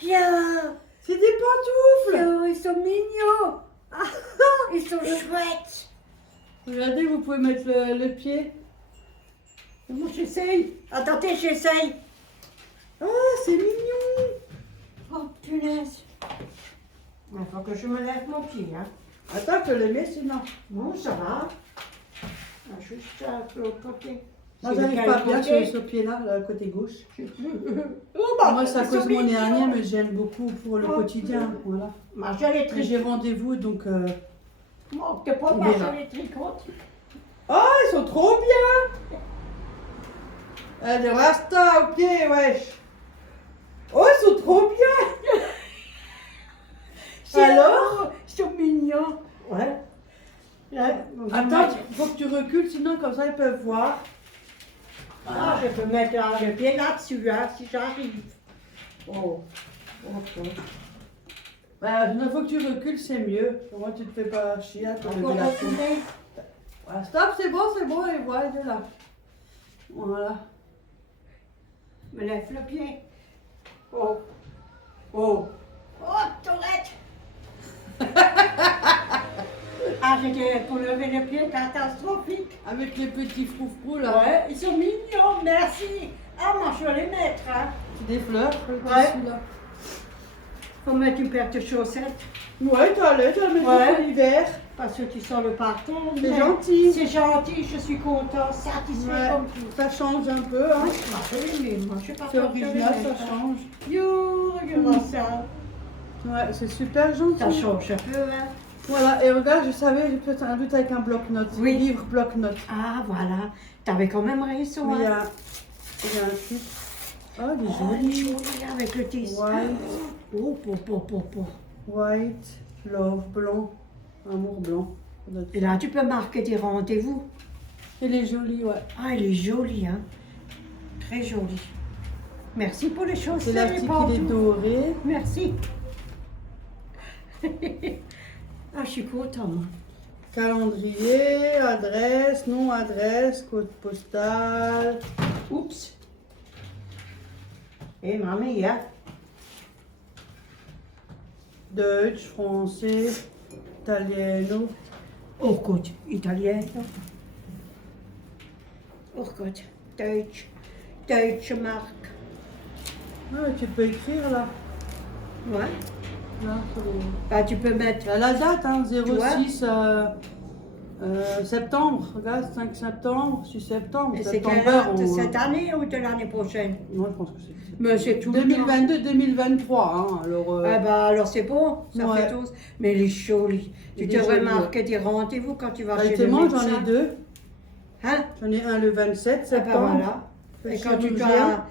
Viens. C'est des pantoufles. Oh, ils sont mignons. Ils sont chouettes. Regardez, vous pouvez mettre le pied. Moi, j'essaye. Attendez, j'essaye. Oh, c'est mignon. Oh, punaise. Il faut que je me lève mon pied, hein. Attends, je le mets sinon. Bon, ça va. Ah, juste à l'autre côté. Moi, C'est j'arrive lequel pas bien côté? sur ce pied-là, le côté gauche. Oh, bah, Moi, c'est à ils cause sont de mon mignons. hernie, mais j'aime beaucoup pour le Oh, quotidien. Voilà. Moi, j'ai les Mais tricots. j'ai rendez-vous, donc... Moi, t'es pas On mal verra. sur les tricots. Oh, ils sont trop bien. Allez, Rasta, ok, wesh. Oh, ils sont trop bien. Alors? Ils sont mignons. Ouais. Attends, il faut que tu recules, sinon comme ça ils peuvent voir. Ah, je peux mettre le pied là-dessus, hein, si j'arrive. Oh. Ok. Bah, il faut que tu recules, c'est mieux. Pour moi, tu te fais pas chier à te Encore lever la tête. retourner. Voilà, stop, c'est bon, et voilà, de là. Voilà. Me lève le pied. Oh. Oh. Oh, tourette. Ah, j'étais pour lever le pied catastrophique. Avec les petits froufrous là. Ouais, ils sont mignons, merci. Ah, moi, je vais les mettre, hein. C'est des fleurs, le Ouais. tissu là. Faut mettre une paire de chaussettes. Ouais, tu vas mettre Ouais. pour l'hiver. Parce que tu sens le parterre. C'est mais gentil. C'est gentil, je suis contente, satisfait Ouais, comme tout. ça change un peu, hein. Moi, je sais pas C'est faire que original, les ça mettre, hein. change. You, regarde ça. Ouais, c'est super gentil. Ça change un peu, hein. Voilà, et regarde, je savais, j'ai fait un doute avec un bloc-notes. Oui. Livre bloc-notes. Ah, voilà. T'avais quand même raison, Mais il y hein. a un truc. Oh, Oh, des elle est jolis. jolie avec le tissu. White, Oh, po. white, love, blanc, amour blanc. Et là, tu peux marquer tes rendez-vous. Elle est jolie, ouais. Ah, elle est jolie, hein. Très jolie. Merci pour les choses. L'élastique, il est doré. Merci. Ah, je suis contente, moi. Calendrier, adresse, nom, adresse, code postal. Oups. Et mamie, hein. Deutsch, français, italiano. Oh Gott, italiano. Oh Gott, Deutsche Mark. Ah, tu peux écrire là. Ouais. Là, sur le- Bah, tu peux mettre. Il y a la date, hein, vois 06 septembre. Regarde, 5 septembre, 6 septembre. Et c'est Septembre quelle date, ou- cette année ou de l'année prochaine? Non, je pense que c'est. Mais c'est tout le temps. 2022-2023, hein. Alors, Ah bah alors c'est bon, ça Ouais. fait tous. Mais elle est jolie. Tu Elle est devrais jolie, marquer tes rendez-vous quand tu vas chez le exactement, médecin. j'en ai deux. Hein? J'en ai un le 27 Ah bah septembre. voilà. Le Et quand tu chirurgien. dois...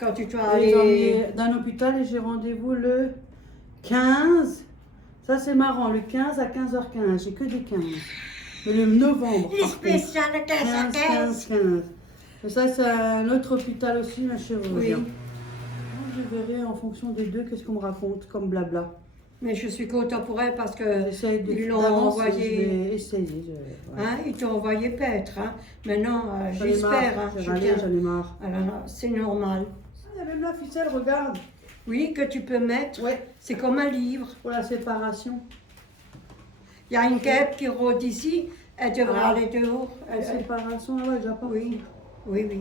Quand tu dois Et j'en aller... ai d'un hôpital et j'ai rendez-vous le 15. Ça, c'est marrant, le 15 à 15h15. J'ai que des 15. Mais le novembre. Les par contre. spéciales 15 à 15. 15. Et ça, c'est un autre hôpital aussi, ma chirurgien. Oui. Je verrai en fonction des deux qu'est-ce qu'on me raconte comme blabla. Mais je suis contente pour elle parce que J'essaie de ils l'ont d'avance, envoyé. Je vais essayer. Ouais. Hein, ils t'ont envoyé paître. Hein. Maintenant, J'en ai j'espère. marre, Hein, j'ai je râlé, tiens. j'en ai marre. Alors là, c'est normal. Il y a même la ficelle, regarde. Oui, que tu peux mettre. Ouais, C'est comme un livre. pour la séparation. Il y a une guêpe qui rôde ici. Elle devrait Ah. aller dehors. La séparation, ah ouais, déjà pas. Oui, oui.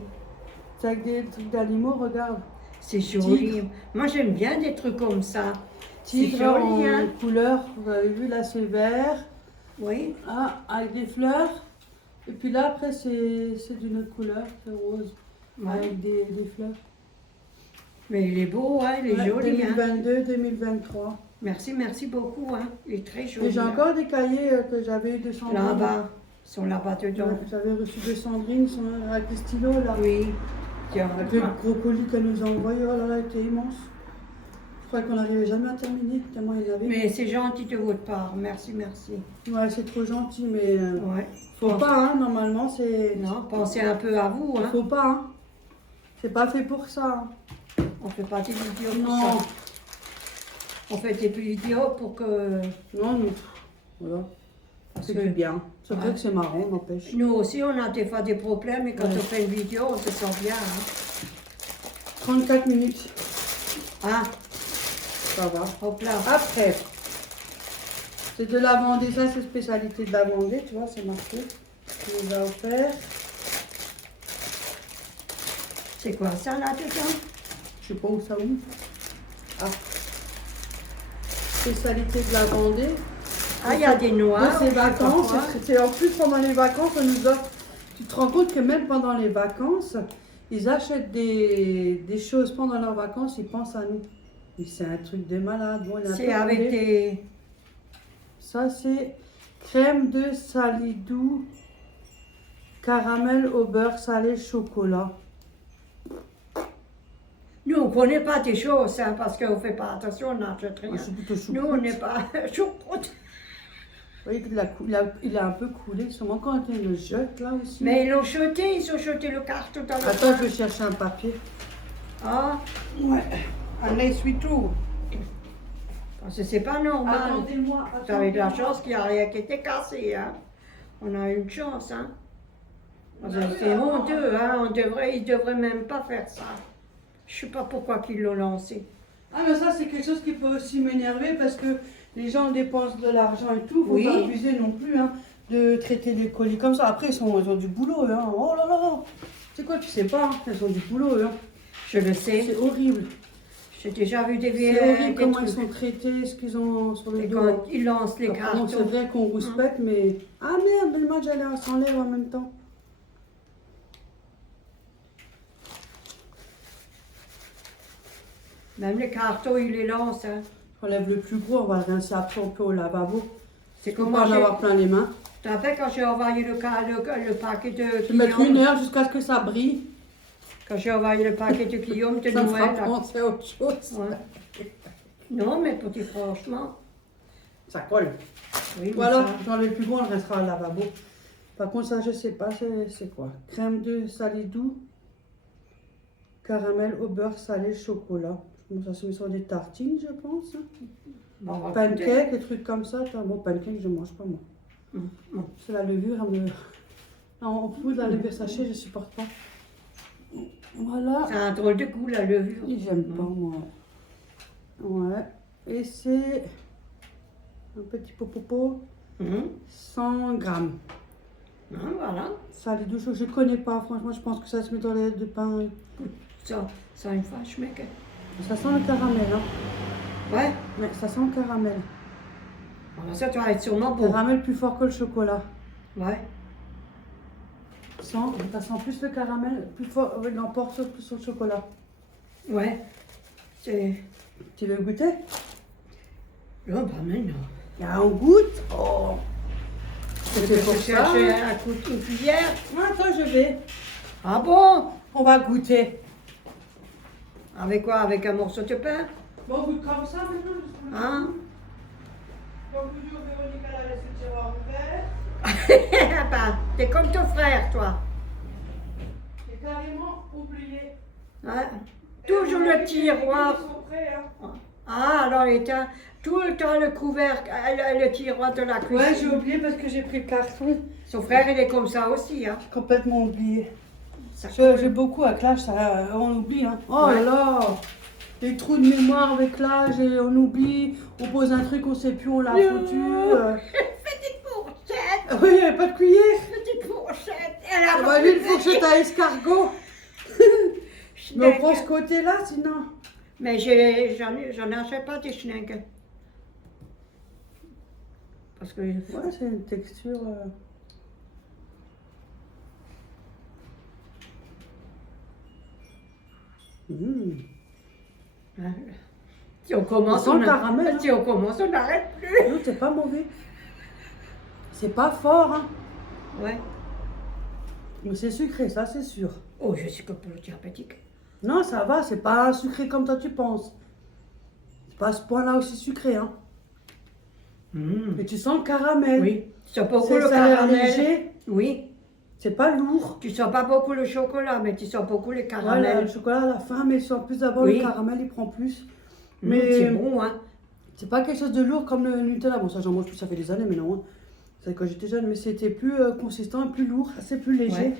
C'est avec des trucs d'animaux, regarde. C'est joli. Moi, j'aime bien des trucs comme ça. C'est Tigre en joli, hein. couleur, vous avez vu, là c'est vert. Oui. Ah, avec des fleurs. Et puis là, après, c'est d'une autre couleur, c'est rose. Ouais. Avec des fleurs. Mais il est beau, hein, il est Ouais, joli. Hein. 2022-2023. Merci beaucoup. Hein. Il est très joli. Et j'ai hein. encore des cahiers que j'avais eu de Sandrine. Là-bas. Ils sont là-bas dedans. Ouais, j'avais reçu de Sandrine avec des stylos là. Oui. Tiens, Avec le gros colis qu'elle nous a envoyé, oh là là, il était immense. Je crois qu'on n'arrivait jamais à terminer, tellement il y en avait. Mais c'est gentil de votre part. Merci. Ouais, c'est trop gentil, mais Ouais. faut pas, hein, normalement, c'est. Non, pensez un peu à vous. Hein. Faut pas, hein. C'est pas fait pour ça. Hein. On fait pas des vidéos pour Non, ça. On fait des vidéos pour que... non, non. Voilà. Parce C'est que du bien. C'est vrai Ouais. que c'est marrant, n'empêche. nous aussi, on a des fois des problèmes et quand Ouais. on fait une vidéo, on se sent bien. Hein. 34 minutes, Ah, ça va. hop là. Après, c'est de la Vendée, ça c'est spécialité de la Vendée, tu vois, c'est marqué. On nous a offert. C'est quoi ça là-dedans? Je sais pas où ça où. Ah. Spécialité de la Vendée. Ah, il y a des noix. De ces vacances, parfois. c'est en plus pendant les vacances, on nous offre. Tu te rends compte que même pendant les vacances, ils achètent des choses pendant leurs vacances, ils pensent à nous. Mais c'est un truc de malade. Bon, on est un C'est peu avec condé. des... Ça, c'est crème de salidou, caramel au beurre salé chocolat. Nous, on ne connaît pas des choses, hein, parce qu'on ne fait pas attention, on n'achète rien. Ah, c'est plutôt Nous, choucroute. on n'est pas choucroute. Vous voyez il a un peu coulé, sûrement quand on le jette là aussi. Mais ils l'ont jeté, ils ont jeté le carton dans le Attends, je vais chercher un papier. Ah, Ouais, un essuie-tout. parce que c'est pas normal. Attendez-moi. Tu avais de la chance qu'il n'y a rien qui était cassé. Hein. On a une chance, hein. C'est honteux, hein. Ils devraient même pas faire ça. Je sais pas pourquoi ils l'ont lancé. Ah, mais ça, c'est quelque chose qui peut aussi m'énerver parce que les gens dépensent de l'argent et tout. Faut Oui. pas abuser non plus, hein, de traiter les colis comme ça. Après, ils ont du boulot, hein. Oh là là. C'est quoi, tu sais pas, hein. Ils ont du boulot, hein. Je le sais. C'est horrible. J'ai déjà vu des C'est horrible des comment ils trucs. sont traités, ce qu'ils ont sur le Et dos. quand ils lancent les Par contre, c'est cartons. vrai qu'on rouspète, mais... Ah merde, le match allait s'enlève en même temps. Même les cartons, ils les lancent. Hein. On lève le plus gros, on va le rincer après un peu au lavabo. C'est Pour comme pas en avoir plein les mains. Tu as fait quand j'ai envoyé le paquet de Tu mettre Guillaume. 1 heure jusqu'à ce que ça brille. Quand j'ai envoyé le paquet de Guillaume de Ça me fera Noël. là. penser à autre chose. Ouais. Non, mais petit franchement. Ça colle. Oui, mais Voilà, ça- j'en ai le plus gros, on le restera au lavabo. Par contre, ça, je sais pas, c'est quoi? Crème de salidou, caramel au beurre salé, chocolat. Bon, ça se met sur des tartines, je pense. Bon, on va goûter. Pancake, des trucs comme ça. Bon, pancake, je mange pas, moi. C'est la levure, elle me... Non, en poudre, la levure sachet, je supporte pas. Voilà. C'est un drôle de goût, la levure. J'aime pas, moi. Ouais. Et c'est un petit popopo, Hum. 100 grammes. Voilà. Salidou, je connais pas, franchement, je pense que ça se met dans les de pain. Ça une fois, je mets que... Ça sent le caramel, hein. Ouais. Ouais, ça sent le caramel. Voilà, ça, tu vas être sûrement Le bon. caramel plus fort que le chocolat. Ouais. Ça sent plus le caramel, plus fort, il l'emporte plus sur le chocolat. Ouais. C'est... Tu veux goûter? Non, pas maintenant. Ah, on goûte? Oh! Je C'était peux pour te ça. chercher un coup de cuillère. Attends, je vais. Ah bon? On va goûter. Avec quoi? Avec un morceau de pain? Bon, on goûte comme ça maintenant. Hein? Comme toujours, Véronique, elle a laissé le tiroir ouvert. Bah, t'es comme ton frère, toi. J'ai carrément oublié. Hein? Toujours le tiroir. Ils sont prêts, hein. Ah, alors il était tout le temps le couvercle, le tiroir de la cuisine. Ouais, j'ai oublié parce que j'ai pris le carton. Son frère, il est comme ça aussi. Hein. J'ai complètement oublié. Ça J'ai beaucoup avec l'âge, ça, on oublie. Hein. Oh Ouais. là là! Les trous de mémoire avec l'âge, et on oublie. On pose un truc, on sait plus, on l'a foutu. Petite fourchette, Ah oui, il n'y avait pas de cuillère. petite fourchette. Elle a On va lui une fourchette à escargot. Mais on prend ce côté-là, sinon. Mais j'en achète pas des schnecken. Parce que... Ouais, c'est une texture. Hein, si on commence, Ça sent le caramel, hein. Si on commence, on n'arrête plus. Non, c'est pas mauvais. C'est pas fort, hein. Ouais. Mais c'est sucré, ça, c'est sûr. Oh, je suis comme pour le diabétique. Non, ça va, c'est pas sucré comme toi tu penses. C'est pas à ce point-là aussi sucré, hein. Mais tu sens le caramel. Oui. Tu sens beaucoup C'est le ça a l'air caramel. léger. Oui. C'est pas lourd. Tu sens pas beaucoup le chocolat, mais tu sens beaucoup le Voilà, caramel. le chocolat à la fin, mais en plus d'abord Oui. le caramel, il prend plus. Mais c'est bon, hein. C'est pas quelque chose de lourd comme le Nutella. Bon, ça j'en mange plus, ça fait des années maintenant. Hein. C'est quand j'étais jeune, mais c'était plus consistant et plus lourd, assez plus léger. Ouais.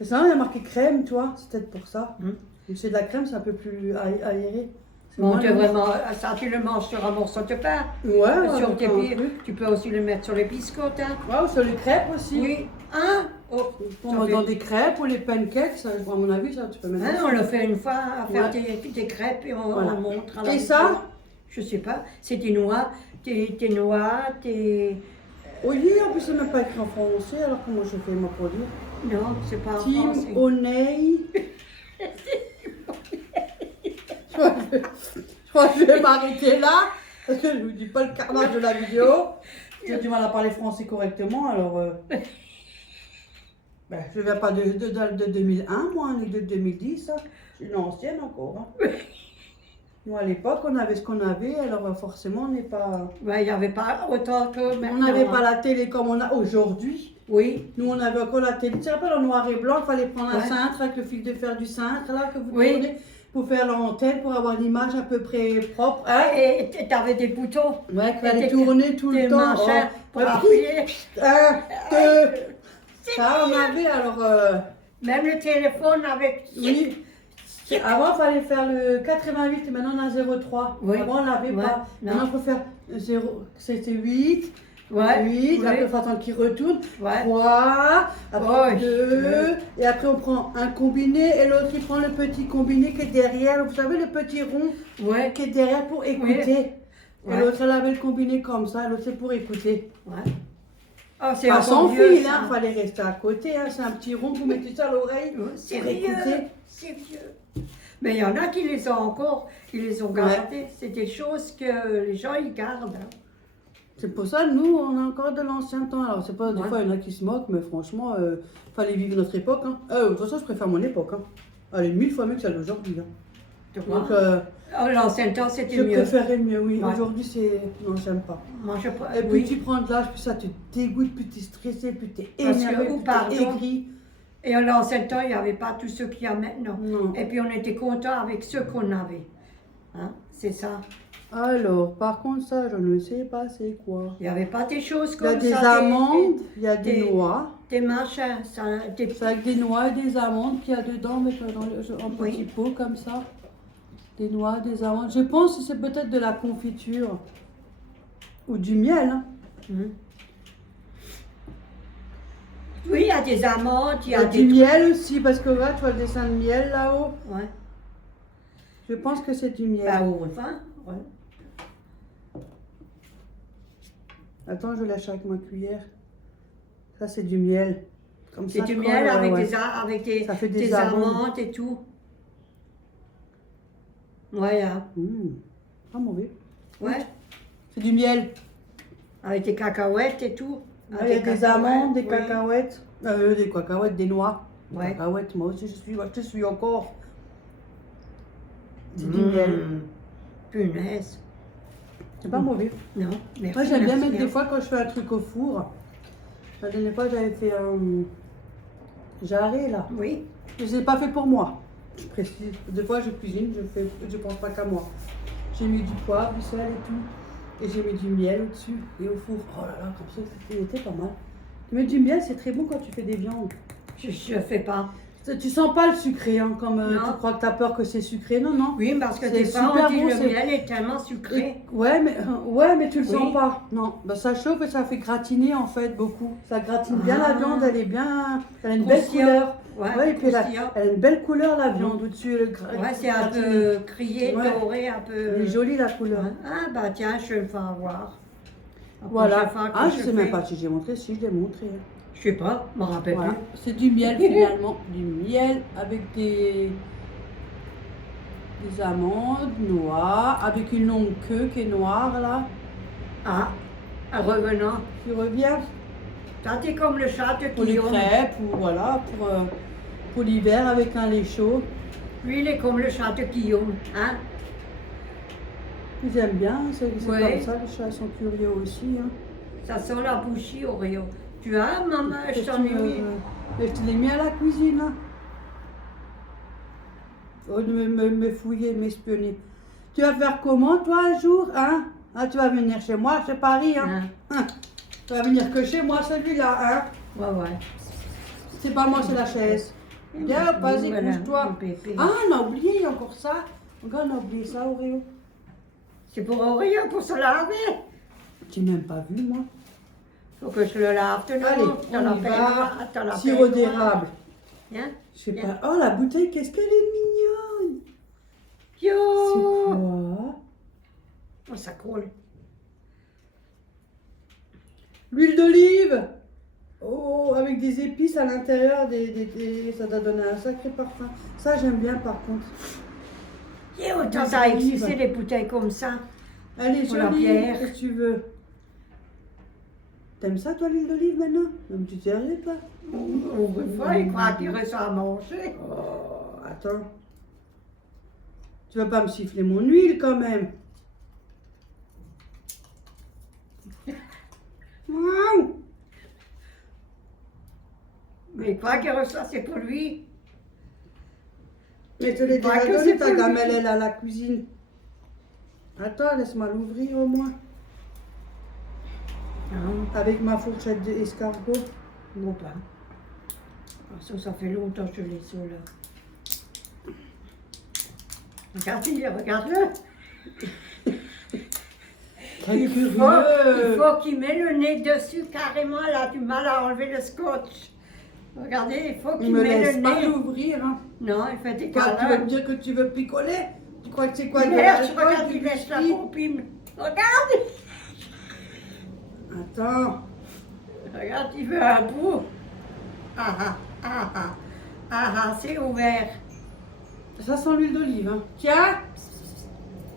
Et ça, il y a marqué crème, tu vois, c'est peut-être pour ça. Mm. Donc c'est de la crème, c'est un peu plus aéré. C'est Bon, moins tu lourd. vraiment, ça tu le manges sur un morceau de pain. Ouais, Sur avec tes un pieds. truc. Tu peux aussi le mettre sur les biscottes, hein. Ouais, ou sur les crêpes aussi. Oui. Hein? Oh, Pour ça fait- dans des crêpes ou les pancakes, ça, à mon avis, ça, tu peux mettre. Hein, ça. on le fait une fois à faire Ouais. des crêpes et on, Voilà. on montre à la Et maison. ça? Je sais pas. C'est tes noix, tes... Oui, en plus, c'est même pas écrit en français, alors comment je fais moi pour dire? Non, c'est pas en Tim français. O'Neill. Je crois que je vais m'arrêter là, parce que je ne vous dis pas le carnage de la vidéo. J'ai du mal à parler français correctement, alors... ben, je ne viens pas de 2001, moi, on est de 2010. Hein. Je suis une ancienne encore. Hein. Nous, à l'époque, on avait ce qu'on avait, alors forcément, on n'est pas... Ouais, il n'y avait pas autant que On maintenant. n'avait hein. pas la télé comme on a aujourd'hui. Oui, Nous, on avait encore la télé. Tu te rappelles, en noir et blanc, il fallait prendre un Ouais. cintre avec le fil de fer du cintre, là, que vous Oui. tournez. pour faire l'antenne, pour avoir l'image à peu près propre. Hein? Et t'avais des boutons. Ouais, qu'il Et fallait tes- tourner tout tes le temps. machins pour ouais, appuyer. 1, 2. Ça, on avait alors. Même le téléphone avec. Oui. Avant, il fallait faire le 88 et maintenant on a 03. Oui. Avant, on l'avait Ouais, pas. non. Maintenant, il faut faire 0. C'était 8. Ouais. 8. Oui. Après, il faut attendre qu'il retourne. Ouais. 3. Après, Ouais. 2. Ouais. Et après, on prend un combiné et l'autre, il prend le petit combiné qui est derrière. Vous savez, le petit rond Ouais. qui est derrière pour écouter. Ouais. Et l'autre, elle avait le combiné comme ça. L'autre, c'est pour écouter. Ouais. Oh, c'est Pas encore sans mieux, fil, ça. il fallait rester à côté. Hein. C'est un petit rond, vous mettez ça à l'oreille. C'est pour vieux. écouter. C'est vieux. Mais il y en a qui les ont encore, qui les ont gardés. C'est des choses que les gens ils gardent. Hein. C'est pour ça, nous, on a encore de l'ancien temps. Alors, c'est pas des Ouais. fois, il y en a qui se moquent, mais franchement, fallait vivre notre époque. Hein. De toute façon, je préfère mon époque. Hein. Elle est 1000 fois mieux que celle d'aujourd'hui. Hein. Tu vois? Donc, Oh, l'ancien temps, c'était je mieux. préférais mieux, oui. Ouais. Aujourd'hui, c'est. Non, j'aime pas. Moi, je Et puis, oui. tu prends de l'âge, puis ça te dégoûte, puis tu es stressé, puis tu es Parce que, énervé, ou puis pardon. tu es aigri. Et à l'ancien temps, il n'y avait pas tout ce qu'il y a maintenant. Non. Et puis, on était content avec ce qu'on avait. Hein? C'est ça. Alors, par contre, ça, je ne sais pas c'est quoi. Il n'y avait pas des choses Il y a comme des ça. amandes, il y a des des- noix. Des machins. Ça, des... C'est avec des noix et des amandes qu'il y a dedans, mais dans un petit Oui. pot comme ça. Des noix, des amandes. Je pense que c'est peut-être de la confiture. Ou du miel. Hein. Mhm. Oui, il y a des amandes, il Il y y a a des du miel aussi, parce que là, tu vois le dessin de miel là-haut. Ouais. Je pense que c'est du miel. Bah, au vin, ouais. Attends, je lâche avec ma cuillère. Ça, c'est du miel. Comme C'est ça, du quand- miel avec, ouais. avec des, Ça fait des des amandes. amandes et tout. Ouais, hein. Pas mauvais. Ouais. C'est du miel. Avec des cacahuètes et tout. Ouais, il y a des cacahuètes, amandes, des oui. cacahuètes, des noix. Ouais. Cacahuètes, moi aussi, je te suis encore. C'est du miel. Punaise. C'est pas mauvais. Non, merci. Moi, j'aime bien merci, mettre des merci. fois quand je fais un truc au four. La dernière fois, j'avais fait un jarret là. Oui. Je ne l'ai pas fait pour moi. Je précise. Des fois, je cuisine, je pense pas qu'à moi. J'ai mis du poivre, du sel et tout. Et j'ai mis du miel au-dessus et au four. Oh là là, comme ça, c'était pas mal. Mais du miel, c'est très bon quand tu fais des viandes. Je fais pas. Tu sens pas le sucré, hein, comme Non. tu crois que tu as peur que c'est sucré. Non, non. Oui, parce que C'est des fois, super on dit bon, le c'est- miel est tellement sucré. Ouais, mais tu le Oui. sens pas. Non, bah, ça chauffe et ça fait gratiner en fait beaucoup. Ça gratine bien la Ah. viande, elle est bien, elle a une belle Croustillant. couleur. Ouais, et puis elle croustillant. a une belle couleur la viande au-dessus. Ouais, c'est un peu crié, Ouais. doré, un peu. Elle est jolie la couleur. Ouais. Ah, bah tiens, je vais le faire voir. La Voilà. prochaine fois que Ah, je sais même fais- pas si j'ai montré. Si, je l'ai montré. Je sais pas, je me rappelle Voilà. plus. C'est du miel finalement. Du miel avec des amandes, noix, avec une longue queue qui est noire là. Ah, en revenant. Tu reviens Ça, t'es comme le chat de pour les Guillaume. crêpes ou voilà, pour l'hiver avec un lait chaud. Lui, il est comme le chat de Guillaume. Hein? Ils aiment bien, c'est Ouais. comme ça, les chats sont curieux aussi. Hein. Ça sent la bouchie, Oreo. Tu as, maman, je Qu'est-ce t'en que ai tu veux, mis. mais je te l'ai mis à la cuisine. Hein. Au lieu de me fouiller, m'espionner. Tu vas faire comment, toi, un jour, hein? Ah, tu vas venir chez moi, chez Paris, hein? Hein. Tu vas venir que chez moi, celui-là, hein? Ouais, ouais. C'est pas moi, c'est la chaise. Viens, vas-y, Voilà, couche-toi. mon bébé. Ah, on a oublié, il y a encore ça. Regarde, on a oublié ça, Oreo. C'est pour Oreo, pour se laver. Tu n'as même pas vu, moi. Faut que je le lave de Allez, nouveau. on y va. T'as la Sirop peine noire. d'érable. Hein? Je sais pas. Oh, la bouteille, qu'est-ce qu'elle est mignonne. C'est Yo! quoi? Oh, ça coule. L'huile d'olive. Oh, avec des épices à l'intérieur, ça doit donner un sacré parfum. Ça, j'aime bien, par contre. Et autant ça a existé des bouteilles comme ça. Elle est Pour la jolie, bière. qu'est-ce que tu veux. T'aimes ça, toi, l'huile d'olive, maintenant? Même tu sérieux, toi? Une fois, il croit qu'il reste à manger. Oh, attends. Tu vas pas me siffler mon huile, quand même. Miaou. Mais il croit qu'il reste ça, c'est pour lui. Mais je l'ai Pas déjà que donné, c'est ta pour lui. gamelle, elle est à la cuisine. Attends, laisse-moi l'ouvrir au moins. Non, Avec ma fourchette d'escargot. non pas. Ça fait longtemps que je l'ai sur là. Regarde-le. Quel Il curieux. faut qu'il mette le nez dessus carrément. Elle a du mal à enlever le scotch. Regardez, il faut Il qu'il me mette laisse le pas nez. l'ouvrir. Hein. Non, il fait des Quoi, tu veux me câlins. dire que tu veux picoler? Tu crois que c'est quoi Il de lèche, l'alcool, regarde, du il lèche la whisky? pompine. Regarde. Attends. Regarde, il veut un bout. Ah ah, ah ah. Ah ah, c'est ouvert. Ça sent l'huile d'olive. Hein. Tiens.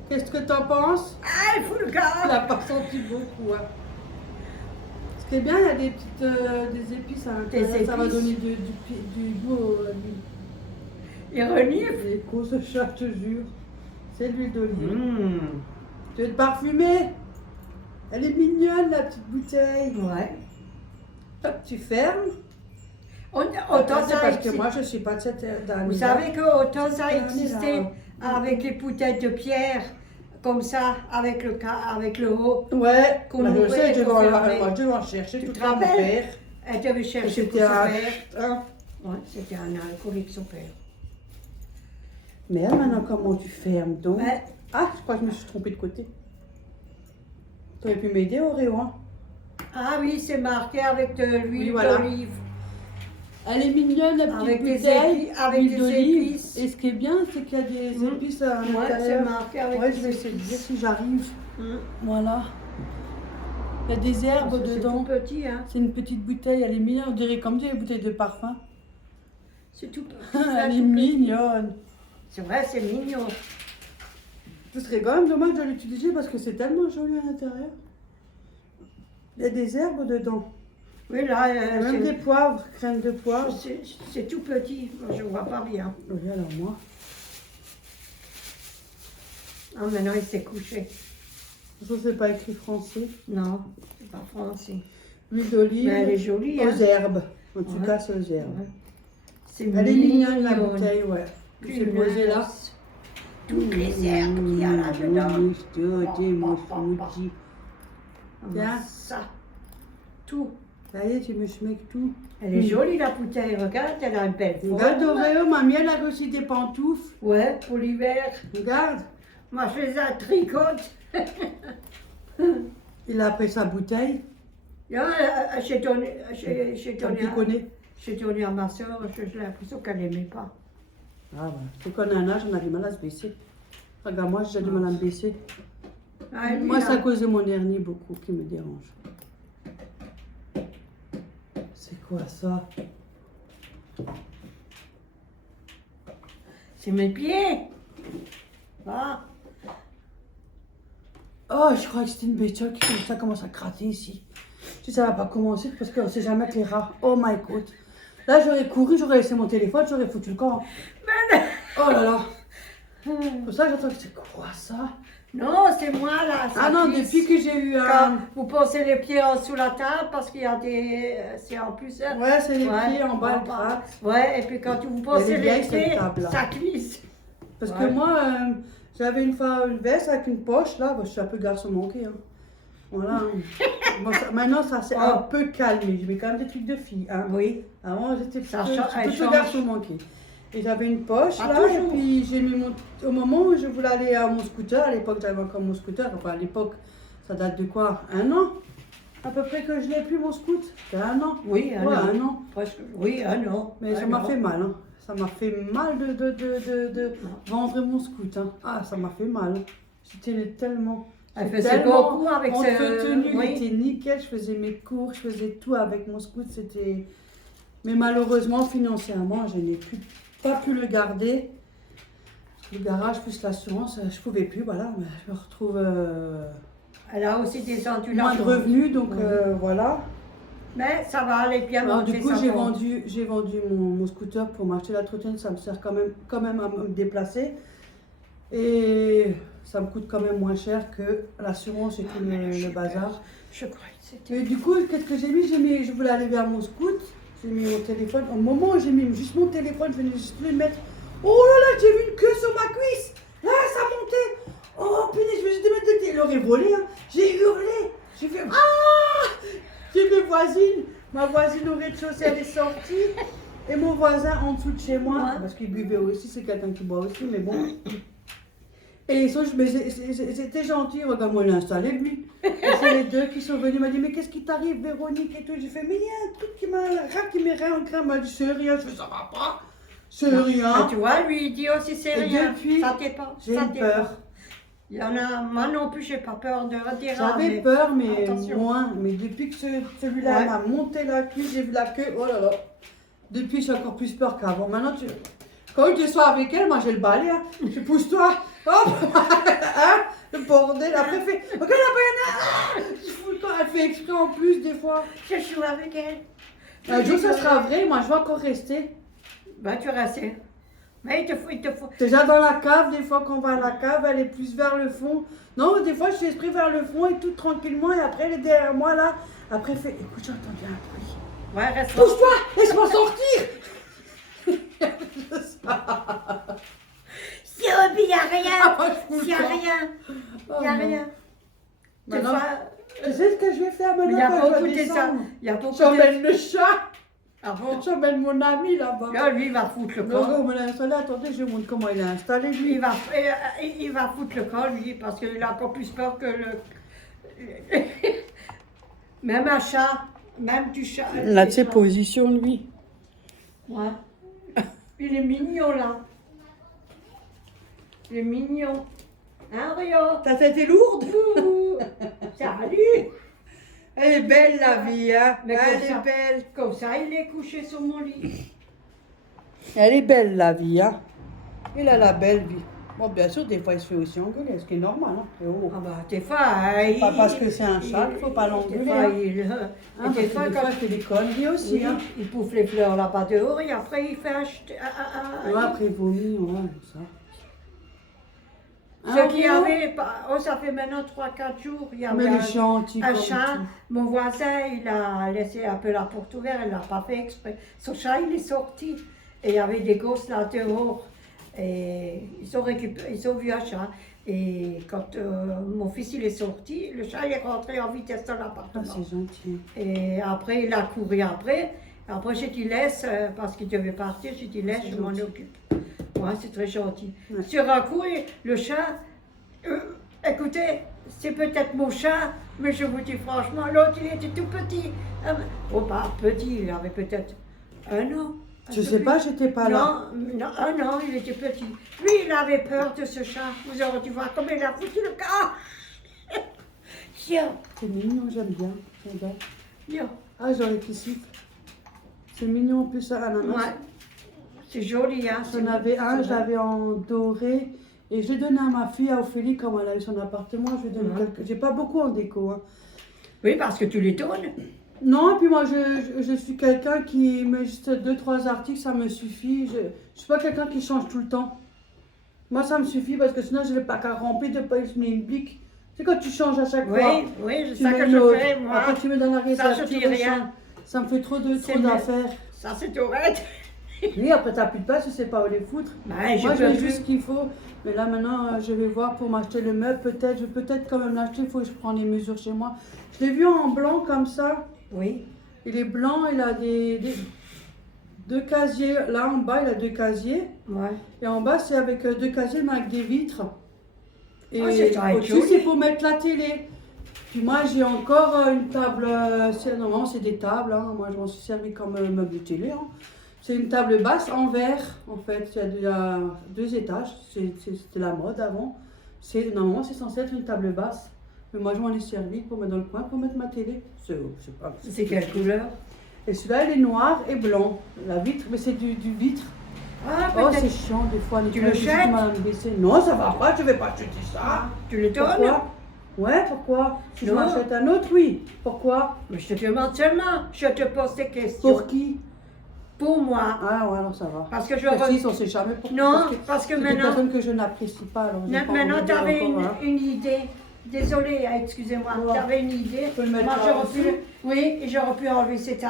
Qu'est-ce que t'en penses? Ah, il fout le Tu gars. l'as pas senti beaucoup. Hein. Ce qui est bien, il y a des petites des épices à l'intérieur. Ça va épices. donner du goût à l'huile. Il renifle. Les grosses chats, je te jure. C'est de l'huile d'olive. Mmh. Tu veux te parfumer? Elle est mignonne, la petite bouteille. Ouais. Hop, tu fermes. Autant C'est ça parce que existe. moi, je ne suis pas de cette année. Vous savez qu'autant ça Cette existait année-là. avec les bouteilles de pierre, comme ça, avec le haut. Ouais, Qu'on bah, je ouvrait sais, et je vais qu'on en, fermait. moi, je vais en chercher Tu tout te à mon rappelles? père. Elle devait chercher pour C'était son un... père. Hein. Ouais, c'était un alcoolique, son père. Mais elle, maintenant, comment tu fermes donc? Ouais. Ah, je crois que je me suis trompée de côté. Tu aurais pu m'aider, Auréo, hein? Ah oui, c'est marqué avec de l'huile Oui, voilà. d'olive. Elle est mignonne, la petite Avec des bouteille, épices- avec huile des d'olive. épices. Et ce qui est bien, c'est qu'il y a des Mm. épices à Ouais, c'est l'intérieur. marqué avec Ouais, des je vais essayer de épices. dire si j'arrive. Hum. Voilà. Il y a des herbes C'est dedans. tout petit, hein. C'est une petite bouteille, elle est mignonne, on dirait comme des bouteilles de parfum. C'est tout petit. Elle est tout petit. mignonne. C'est vrai, c'est mignon. Ce serait quand même dommage de l'utiliser parce que c'est tellement joli à l'intérieur. Il y a des herbes dedans. Oui, là, Il y a même des poivres, graines de poivre. c'est tout petit. Moi, je vois pas bien. Oui, alors moi. Ah, maintenant, il s'est couché. Je ne sais pas écrit français. Non, c'est pas français. L'huile d'olive. Mais elle est jolie, Aux hein. herbes. En tout Ouais. cas, c'est aux herbes. Ouais. C'est Elle est mignonne, la mignon. bouteille, ouais. Je Punaise. suis posée là. Toutes les herbes qu'il y a là-dedans. Mon smoothie. Tiens. Ça. Tout. Ça y est, tu me schmeck tout. Elle est jolie, la bouteille. Regarde, elle a une belle Regarde, forme. Auréo, mamie, elle a reçu des pantoufles. Ouais, pour l'hiver. Regarde. Moi, je les tricote. Il a pris sa bouteille. J'ai donné, Comme tu connais. j'ai donné à ma soeur, j'ai l'impression qu'elle n'aimait pas. Ah ouais. C'est qu'on a un âge, on a du mal à se baisser. Regarde, moi, j'ai du mal à me baisser. Ah, lui, Moi, là, c'est à cause de mon dernier beaucoup qui me dérange. C'est quoi ça? c'est mes pieds. Ah, Oh, je crois que c'était une bétiole qui ça commence à gratter ici. Si ça va pas commencer parce qu'on sait jamais que les rats. Oh my god. Là, j'aurais couru, j'aurais laissé mon téléphone, j'aurais foutu le camp. Oh là là. Pour ça, j'entends que c'est quoi ça? non, c'est moi là. ça Ah non, glisse. depuis que j'ai eu Quand un. vous posez les pieds sous la table parce qu'il y a des. C'est en plus. Ouais, c'est les Ouais, pieds en bas, le bras. Ouais, et puis quand vous Elle posez est les vieille, cette pieds, table-là. ça glisse. Parce Ouais. que moi, j'avais une fois une veste avec une poche, là, je suis un peu garçon manqué. Hein. Voilà. Bon, maintenant, ça s'est un peu calmé. Je mets quand même des trucs de fille. Hein. Oui. Avant, j'étais Ça plutôt, change, elle plutôt change. garçon manqué. Et j'avais une poche Ah, là, et toujours. puis j'ai mis mon. Au moment où je voulais aller à mon scooter, à l'époque j'avais encore mon scooter, enfin à l'époque, ça date de quoi? Un an? À peu près que je n'ai plus mon scoot? C'était un an. Oui, un Ouais, an. un an. Presque. Oui, un an. Mais ça Un m'a an. fait mal, hein. Ça m'a fait mal de vendre mon scoot. Hein. Ah, ça m'a fait mal. J'étais tellement. Elle c'est faisait tellement beaucoup avec entretenu, il oui. était nickel. Je faisais mes cours, je faisais tout avec mon scoot. C'était. Mais malheureusement, financièrement, je n'ai pas pu le garder. Le garage plus l'assurance, je pouvais plus. Voilà, mais je me retrouve Elle a aussi descendu moins de l'argent. revenus, donc Oui. Voilà. Mais ça va aller bien Alors, monter du coup, sa j'ai pente. vendu mon scooter pour m'acheter la trottinette. Ça me sert quand même à me déplacer. Et ça me coûte quand même moins cher que l'assurance et tout le bazar. Je crois que c'était. Et du coup, qu'est-ce que j'ai mis? Je voulais aller vers mon scoot. J'ai mis mon téléphone. Au moment où j'ai mis juste mon téléphone, je venais juste le mettre Oh là là, j'ai vu une queue sur ma cuisse. Là, ça montait. Oh punaise, je me suis dit, mais elle aurait volé. Hein. J'ai hurlé. J'ai fait ah. J'ai mes voisines. Ma voisine au rez-de-chaussée, elle est sortie. Et mon voisin en dessous de chez moi, parce qu'il buvait aussi, c'est quelqu'un qui boit aussi, mais bon. Et ils sont, mais c'était gentil, regarde, moi, il a installé lui. Et c'est les deux qui sont venus, il m'a dit, mais qu'est-ce qui t'arrive, Véronique et tout. J'ai fait, mais il y a un truc qui m'a, qui m'est rien, il m'a dit, c'est rien. Je fais, ça va pas, c'est rien. Ah, tu vois, lui, il dit aussi, c'est rien. Depuis, ça t'est pas. j'ai eu peur. Il y en a, moi non plus, j'ai pas peur de dire. J'avais peur, mais attention. moins. Mais depuis que celui-là m'a monté la cuisse, j'ai vu la queue, oh là là. Depuis, j'ai encore plus peur qu'avant. Maintenant, quand je sois avec elle, moi j'ai le balai, hein. Je pousse-toi, hop, hein, le bordel. Après, elle fait, regarde la baïonnette, je fous le camp. Elle fait exprès en plus, des fois. Je joue avec elle. Un jour, ça sera vrai, moi je vais encore rester. Bah, tu restes. Mais il te faut. Déjà dans la cave, des fois qu'on va à la cave, elle est plus vers le fond. Non, des fois, je suis esprit vers le fond et tout tranquillement, et après, elle est derrière moi là. Après, elle fait, écoute, j'ai entendu un truc. Ouais, reste. Pousse-toi, laisse-moi sortir. Si, il n'y a rien. Il Il n'y a rien. Il n'y a rien. Maintenant, tu sais ce que je vais faire maintenant? Il y a quand je beaucoup vais de ça. descendre? Il y a beaucoup J'emmène le chat. Ah bon? J'emmène mon ami là-bas. Là, lui, il va foutre le Non, corps. on me l'a installé. Attendez, je vous montre comment il est installé lui. Il va foutre le corps, lui, parce qu'il a encore plus peur que le. Même un chat, même du chat. Là, de ses positions, lui. Ouais. Il est mignon, là. Il est mignon. Hein, Rio? Ta tête est lourde. Ouh. Salut! Elle est belle la vie, hein. Mais Elle comme est ça. belle. Comme ça, il est couché sur mon lit. Elle est belle la vie, hein. Il a la belle vie. Bon, bien sûr, des fois, il se fait aussi engueuler, ce qui est normal, hein. C'est haut. Ah bah, des fois, Pas parce que c'est un chat, il ne faut pas l'engueuler. Des fois, Hein. il, Hein, des fois, quand il fait des conneries aussi, oui, hein. il pouffe les fleurs là-bas dehors et après, il fait acheter. Ouais, après, il vomit, ouais, ça. Ce qui avait, oh, ça fait maintenant 3-4 jours, il y avait Mais les gentils un comme chat. tout. Mon voisin, il a laissé un peu la porte ouverte, il ne l'a pas fait exprès. Son chat, il est sorti et il y avait des gosses là dehors. Et ils ont vu un chat. Et quand mon fils il est sorti, le chat il est rentré en vitesse dans Ah, l'appartement. c'est gentil. Et après, il a couru après. Après, j'ai dit laisse, parce qu'il devait partir, j'ai dit laisse, je m'en occupe. Ouais, c'est très gentil. Ouais. Sur un coup, le chat, écoutez, c'est peut-être mon chat, mais je vous dis franchement, l'autre, il était tout petit. Oh, pas petit, il avait peut-être 1 an. Je sais pas, j'étais pas là. Non, 1 an, il était petit. Lui, il avait peur de ce chat. Vous aurez dû voir comme il a foutu le cas. C'est mignon, j'aime bien. C'est bien. Yo. Ah, j'aurais pu siffler. C'est mignon en plus, ça, ananas. Ouais. C'est joli, hein. J'en avais un, je l'avais en doré. Et je l'ai donné à ma fille, à Ophélie, comme elle a eu son appartement. Je lui ai donné quelques. J'ai pas beaucoup en déco. Hein. Oui, parce que tu les tournes. Non, et puis moi, je suis quelqu'un qui met juste 2-3 articles, ça me suffit. Je suis pas quelqu'un qui change tout le temps. Moi, ça me suffit parce que sinon, je n'ai pas qu'à remplir de pas une blique. C'est quand tu changes à chaque fois. Oui, c'est Tu ça mets que je l'autre. fais, moi. Après, tu mets dans la réserve. Ça, je tu dis rechanges. rien. Ça me fait trop C'est d'affaires. Ça, c'est correct. Oui, après, t'as plus de place, tu sais pas où les foutre. Ben, Moi, je je mets peux juste ce plus. qu'il faut. Mais là, maintenant, je vais voir pour m'acheter le meuble. Peut-être, je vais peut-être quand même l'acheter. Il faut que je prenne les mesures chez moi. Je l'ai vu en blanc comme ça. Oui. Il est blanc, il a deux casiers. Là, en bas, il a 2 casiers. Ouais. Et en bas, c'est avec 2 casiers, mais avec des vitres. Et Oh, c'est très au-dessus, joli. c'est pour mettre la télé. Puis moi, j'ai encore une table. Normalement, c'est des tables. Hein. Moi, je m'en suis servi comme meuble de télé. Hein. C'est une table basse en verre, en fait. Il y a 2 étages. C'était la mode avant. Normalement, c'est censé être une table basse. Mais moi, je m'en ai servi pour mettre dans le coin, pour mettre ma télé. C'est quelle couleur? Et celui-là, il est noir et blanc. La vitre, mais c'est du vitre. Ah, Oh, peut-être. c'est chiant des fois. Tu le jettes? Non, ça va pas, je vais pas jeter ça. Ah, tu le donnes? Pourquoi? Ouais, pourquoi? Si je Non. m'achète un autre, oui. Pourquoi? Mais je te demande seulement. Je te pose des questions. Pour qui? Pour moi. Ah ouais, alors ça va. Parce que je Précis, on sait jamais pourquoi. Non, parce que c'est des maintenant. personnes que je n'apprécie pas. Alors j'ai pas envie Maintenant, de tu dire avais encore, hein. une idée. Désolée, excusez-moi. Ouais. Tu avais une idée. peux le mettre Moi, là j'aurais pu, aussi. oui, et j'aurais pu enlever ces 2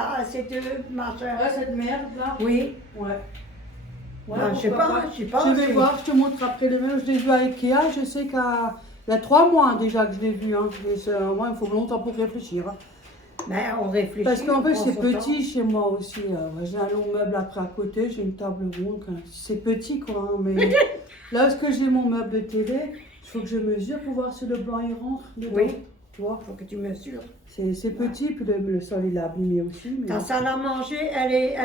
marcheurs. Ouais, cette merde là. Oui. Ouais. Ouais, Ben, je sais pourquoi pas, je sais pas. Je vais voir, je te montre après les mêmes. Je l'ai vu à Ikea, je sais qu'il y a 3 mois déjà que je l'ai vu. Hein. Moi, il faut longtemps pour réfléchir. Hein. Ben, on réfléchit. Parce qu'en on fait, prend c'est son petit chez moi aussi. J'ai un long meuble après à côté, j'ai une table ronde. C'est petit quoi. Hein, mais là, est-ce que j'ai mon meuble de télé, il faut que je mesure pour voir si le blanc il rentre dedans. Oui. Tu vois, Il faut que tu mesures. c'est petit, puis le sol il est abîmé aussi. Mais Ta salle à manger,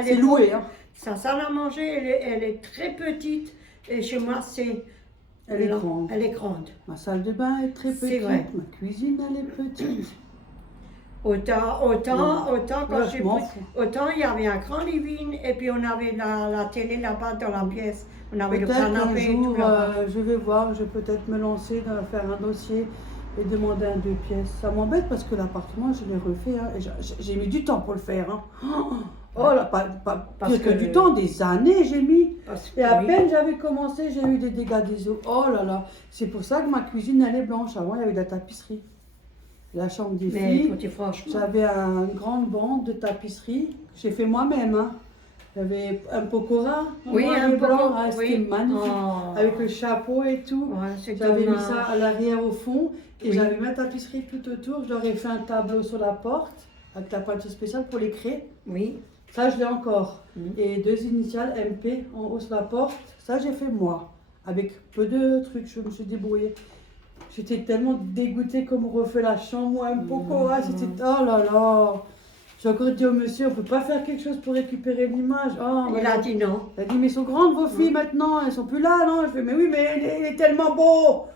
c'est loué. Hein. Sa salle à manger, elle est très petite. Et chez moi, Elle est grande. Elle est grande. Ma salle de bain est très C'est petite. vrai. Ma cuisine, elle est petite. Autant il y avait un grand living et puis on avait la télé là-bas dans la pièce. On avait le Peut-être qu'un canapé et tout jour, là-bas. je vais voir, je vais peut-être me lancer dans faire un dossier et demander un 2 pièces. Ça m'embête parce que l'appartement, je l'ai refait. Hein, et j'ai mis du temps pour le faire. Hein. Oh là, pas Parce pire que que- du temps, des années j'ai mis. Parce Et à oui. peine j'avais commencé, j'ai eu des dégâts des eaux. Oh là là, c'est pour ça que ma cuisine, elle est blanche. Avant, il y avait de la tapisserie. La chambre des Mais filles, écoutez, franchement, j'avais une grande bande de tapisserie. J'ai fait moi-même. Hein. J'avais un pokora, oui, noir un et blanc. peu. Ah, c'était magnifique. Oh. Avec le chapeau et tout. Ouais, c'est J'avais mis dommage. ça à l'arrière au fond et Oui. j'avais mis ma tapisserie tout autour. J'aurais fait un tableau sur la porte avec la peinture spéciale pour les craies. Oui. Ça, je l'ai encore. Mhm. Et 2 initiales MP en haut sur la porte. Ça, j'ai fait moi. Avec peu de trucs, je me suis débrouillée. J'étais tellement dégoûtée comme on refait la chambre ou un pokora. C'était oh là là. J'ai encore dit au monsieur, on peut pas faire quelque chose pour récupérer l'image. Oh, Il a dit non. elle a dit, mais elles sont grandes vos filles maintenant, elles sont plus là, non? Je fais, mais oui, mais il est tellement beau.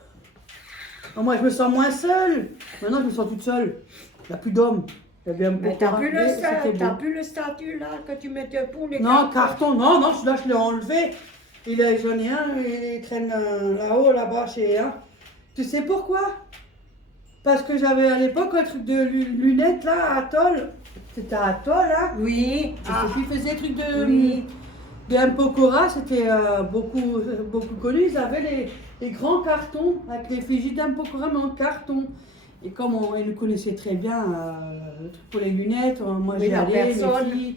Oh, moi, je me sens moins seule. Maintenant, je me sens toute seule. Il n'y a plus d'hommes. Il y avait un Mais beau t'as parapluie, c'était beau. plus le statut là que tu mettais pour les Non, carton, non, celui-là, je l'ai enlevé. J'en ai un, il traîne là-haut, là-bas, chez un. Tu sais pourquoi? Parce que j'avais à l'époque un truc de lunettes, là, à Atoll. C'était à Atoll, là. Oui. Ah. Ils faisaient des trucs de... Oui. De un pokora, c'était beaucoup connu. Ils avaient les grands cartons avec les effigies d'un pokora, mais en carton. Et comme ils nous connaissaient très bien, le truc pour les lunettes, moi Oui, j'y la allais, mes personne. filles.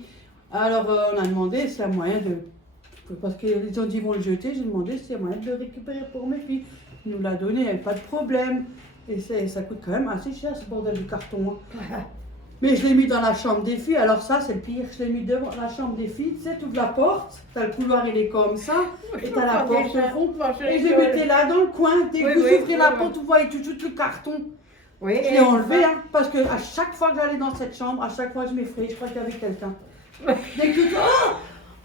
Alors on a demandé s'il y a moyen de. Parce qu'ils ont dit ils vont le jeter, j'ai demandé s'il y a moyen de le récupérer pour mes filles. Ils nous l'a donné, il n'y avait pas de problème. Et ça coûte quand même assez cher ce bordel de carton. Hein. Mais je l'ai mis dans la chambre des filles, alors ça c'est le pire, je l'ai mis devant la chambre des filles, tu sais, tu ouvres la porte, t'as le couloir il est comme ça, et t'as la porte au fond, et je le mettais là dans le coin, dès que vous ouvrez la porte, vous voyez tout de suite le carton. Oui. Je l'ai enlevé, hein, parce que à chaque fois que j'allais dans cette chambre, à chaque fois je m'effrayais, je crois qu'il y avait quelqu'un. Dès que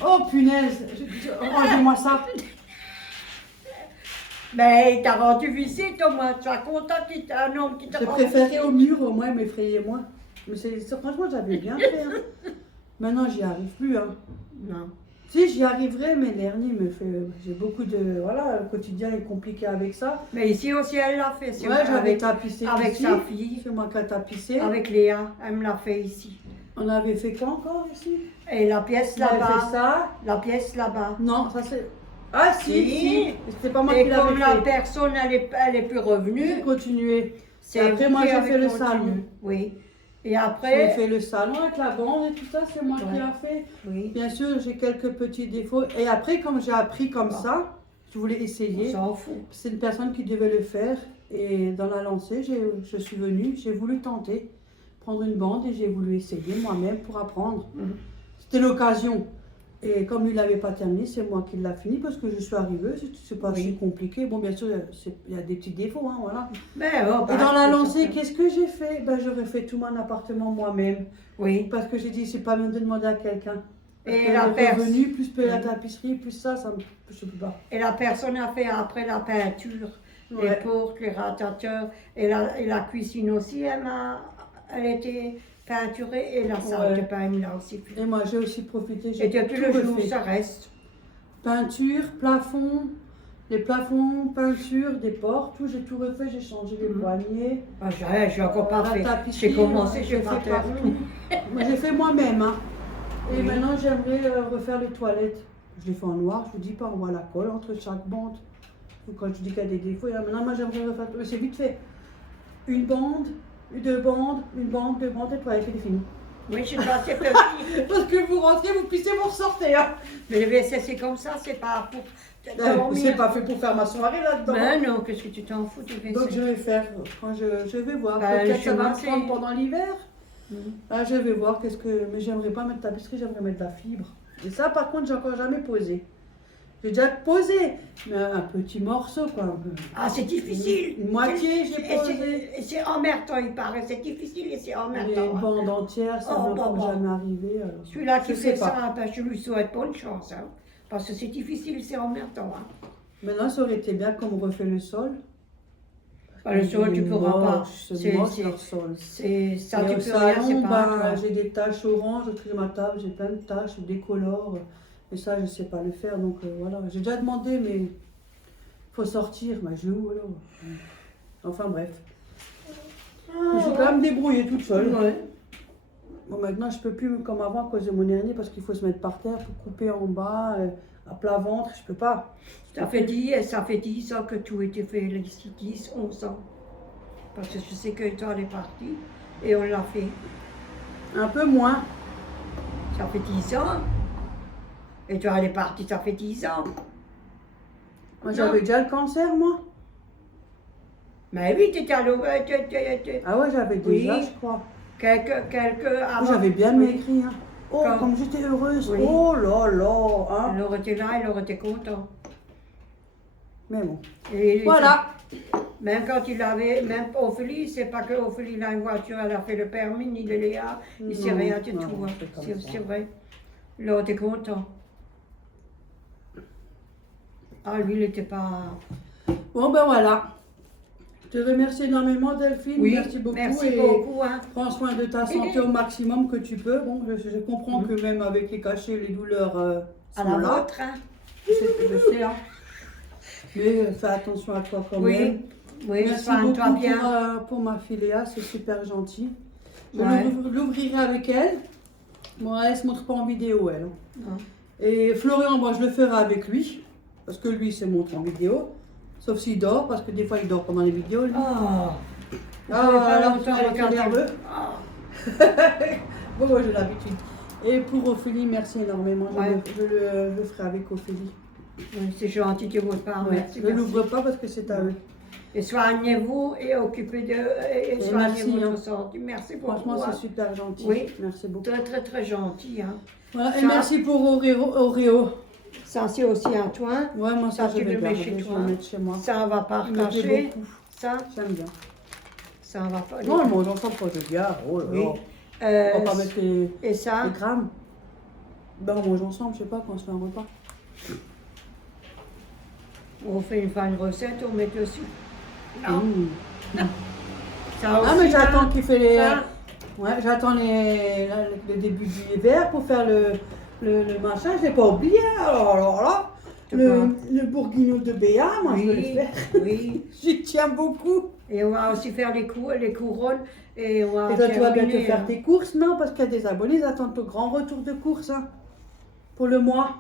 oh punaise, enlevez-moi ça. Mais il t'a rendu visite au moins, tu es content qu'il y ait un homme qui t'a J'ai rendu préféré au mur, au moins, m'effrayer moins. Mais franchement, j'avais bien fait. Hein. Maintenant, j'y arrive plus. Hein. Non. Si, j'y arriverai, mais l'hernie me fait. J'ai beaucoup de. Voilà, le quotidien est compliqué avec ça. Mais ici aussi, elle l'a fait. Ouais, j'avais tapissé avec ici. sa fille. C'est moi qui ai tapissé. Avec Léa, elle me l'a fait ici. On avait fait quoi encore ici? Et la pièce On avait là-bas. fait ça. La pièce là-bas. Non, ça c'est. Ah si, Si. si. C'était pas moi Et qui comme l'avais la fait. personne, elle est plus revenue. J'ai continué. C'est après, vous moi, qui j'ai avez fait le continué. salon. Oui. Et J'ai après. fait le salon avec la bande et tout ça, c'est moi qui Ouais. ai fait. Oui. Bien sûr, j'ai quelques petits défauts. Et après, comme j'ai appris comme ça, je voulais On essayer. s'en fout. C'est une personne qui devait le faire. Et dans la lancée, je suis venue, j'ai voulu tenter, prendre une bande et j'ai voulu essayer moi-même pour apprendre. Mhm. C'était l'occasion. Et comme il n'avait pas terminé, c'est moi qui l'ai fini parce que je suis arrivée. C'est pas Oui. si compliqué. Bon, bien sûr, il y a des petits défauts, hein, voilà. Mais, oh, Et bah, dans la c'est lancée, certain. qu'est-ce que j'ai fait? Ben, j'aurais fait tout mon appartement moi-même. Oui. Parce que j'ai dit, c'est pas même de demander à quelqu'un. Parce Et que la le personne. revenu, plus la Mhm. tapisserie, plus ça je peux pas. Et la personne a fait après la peinture, les Ouais. portes, les radiateurs, et la cuisine aussi, elle était peinturée, et la salle Ouais. de bain, il a aussi fait. Et moi, j'ai aussi profité. Et J'ai depuis tout le jour, refait. ça reste. Peinture, plafond, les plafonds, peinture, des portes, tout, j'ai tout refait, j'ai changé les Mhm. poignets. Ah, j'ai encore pas La fait. tapisserie, J'ai commencé, j'ai pas fait terminé. partout. Moi, j'ai fait moi-même. Hein. Et Oui. maintenant, j'aimerais refaire les toilettes. Je les fais en noir, je vous dis pas, on voit la colle entre chaque bande. Donc, quand je dis qu'il y a des défauts, et maintenant, moi, j'aimerais refaire. C'est vite fait. Une bande, deux bandes, une bande, deux bandes, et toilette, c'est fini. Oui, je suis assez petite. Parce que vous rentrez, vous pissez, vous ressortez. Hein. Mais le WC, c'est comme ça, c'est pas pour C'est dormir. pas fait pour faire ma soirée là-dedans. Ben non, qu'est-ce que tu t'en fous du WC? Donc je vais faire, quand je vais voir. Ben, Peut-être ça va me c'est- prendre pendant l'hiver. Mhm. Ah, je vais voir qu'est-ce que. Mais j'aimerais pas mettre de tapisserie, j'aimerais mettre de la fibre. Et ça, par contre, j'ai encore jamais posé. J'ai déjà posé, mais un petit morceau, quoi. Ah, c'est difficile. Une moitié, j'ai Et posé. c'est emmerdant, il paraît. C'est difficile et c'est Les emmerdant. Hein. bandes entières, ça Oh, ne bon, m'est bon. jamais arrivé. Alors. Celui-là qui Je sais fait pas. ça, ben, je lui souhaite bonne chance. Hein, parce que c'est difficile, c'est emmerdant. Hein. Maintenant, ça aurait été bien qu'on me refait le sol. Ben, le sol, tu pourras pas. C'est moche leur sol. C'est ça, Et tu au peux rien, salon, c'est pas ben, toi. j'ai des taches oranges au de ma table, j'ai plein de taches, des colores. Et ça, je ne sais pas le faire. Donc voilà, j'ai déjà demandé, mais il faut sortir. Ben, je vais où alors? Enfin bref. Je suis quand même débrouillée toute seule. Ouais. Bon, maintenant, je peux plus comme avant à cause de mon hernie parce qu'il faut se mettre par terre pour couper en bas, à plat ventre. Je peux pas. Ça fait 10 ans que tout était fait, les 10, 11 ans. Parce que je sais que toi, elle est partie et on l'a fait. Un peu moins. Ça fait 10 ans. Et toi, elle est partie, ça fait 10 ans. Moi, j'avais déjà le cancer, moi. Mais oui, tu étais à l'eau. Ah ouais, j'avais déjà, Oui. je crois. Quelques avant. J'avais bien Oui. maigri. Hein. Oh, Quand- comme j'étais heureuse. Oui. Oh là là. Hein. Elle aurait été là, elle aurait été content. Mais bon. Et Voilà. même quand il avait, même Ophélie, c'est pas que Ophélie a une voiture, elle a fait le permis, ni le Léa, il sait Non, rien du non, tout. Hein. c'est comme ça. C'est vrai. Il aurait été content. Ah, lui, il n'était pas. Bon, ben voilà. Je te remercie énormément, Delphine. Oui, merci beaucoup. merci et beaucoup. Hein. prends soin de ta santé au maximum que tu peux. Bon, je comprends que même avec les cachets, les douleurs À sont la là. vôtre. Hein. Je sais, hein. Mais fais attention à toi quand même. Oui, oui, Merci soigne-toi beaucoup bien. pour ma fille Léa, c'est super gentil. Je Ouais. l'ouvrirai avec elle. Bon, elle se montre pas en vidéo, elle. Non. Et Florian, moi, je le ferai avec lui. Parce que lui, il se montre en vidéo. Sauf s'il dort, parce que des fois, il dort pendant les vidéos, lui. Oh, Ah, longtemps elle est nerveux. Oh. Bon, moi, j'ai l'habitude. Et pour Ophélie, merci énormément. Ouais. Je le ferai avec Ophélie. Oui, c'est gentil de votre part, Ouais. merci. Je ne merci. l'ouvre pas parce que c'est à eux. Et soignez-vous et occupez de. Et soignez merci, votre hein. santé. Merci beaucoup. Franchement, hein. c'est super gentil. Oui. Merci beaucoup. Très, très, très gentil. Hein. Voilà, et Ça- merci pour Oreo. Ça, c'est aussi un toit. Ouais, moi, ça, Ça, je tu vais le mets garder, chez je vais toi. le mettre chez moi. Ça, on va pas Il me plaît recacher. beaucoup. Ça, J'aime bien. ça, on va pas. Non, moi, j'entends pas de bien. Oh là Oui. là. On va pas Euh, mettre et ça, les grammes. Ben, on mange ensemble, je sais pas, quand on se fait un repas. on fait une fois une recette, on met dessus. Non, Mmh. ça aussi. Ah, mais j'attends hein. qu'il fait les. Ça, Ouais, j'attends le début de l'hiver pour faire le machin. Je l'ai pas oublié. Alors là, De quoi le bourguignon de Béa, moi, je veux le oui, faire. oui. J'y tiens beaucoup. Et on va aussi faire les couronnes. Et on va Et toi, tu vas bientôt terminer, faire hein. tes courses, non? Parce qu'il y a des abonnés, ils attendent ton grand retour de course, hein, pour le mois.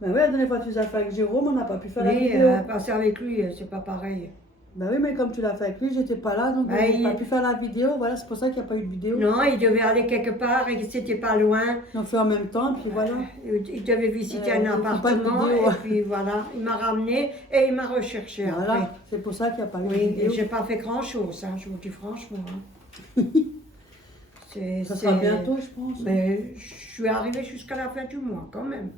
Ben oui, la dernière fois, tu les as fait avec Jérôme, on n'a pas pu faire la Oui, vidéo. passer avec lui, c'est pas pareil. Ben oui, mais comme tu l'as fait avec lui, j'étais pas là, donc Ben, on n'a il- pas pu faire la vidéo. Voilà, c'est pour ça qu'il n'y a pas eu de vidéo. Non, il devait aller quelque part et c'était pas loin. On fait en même temps, puis voilà. Il devait visiter il un faut pas de appartement vidéo. et puis voilà, il m'a ramené et il m'a recherché après. Voilà, c'est pour ça qu'il n'y a pas eu de Oui, et vidéo. j'ai pas fait grand chose, hein, je vous dis franchement. Hein. Ça sera bientôt, je pense. Mais je suis arrivée jusqu'à la fin du mois quand même.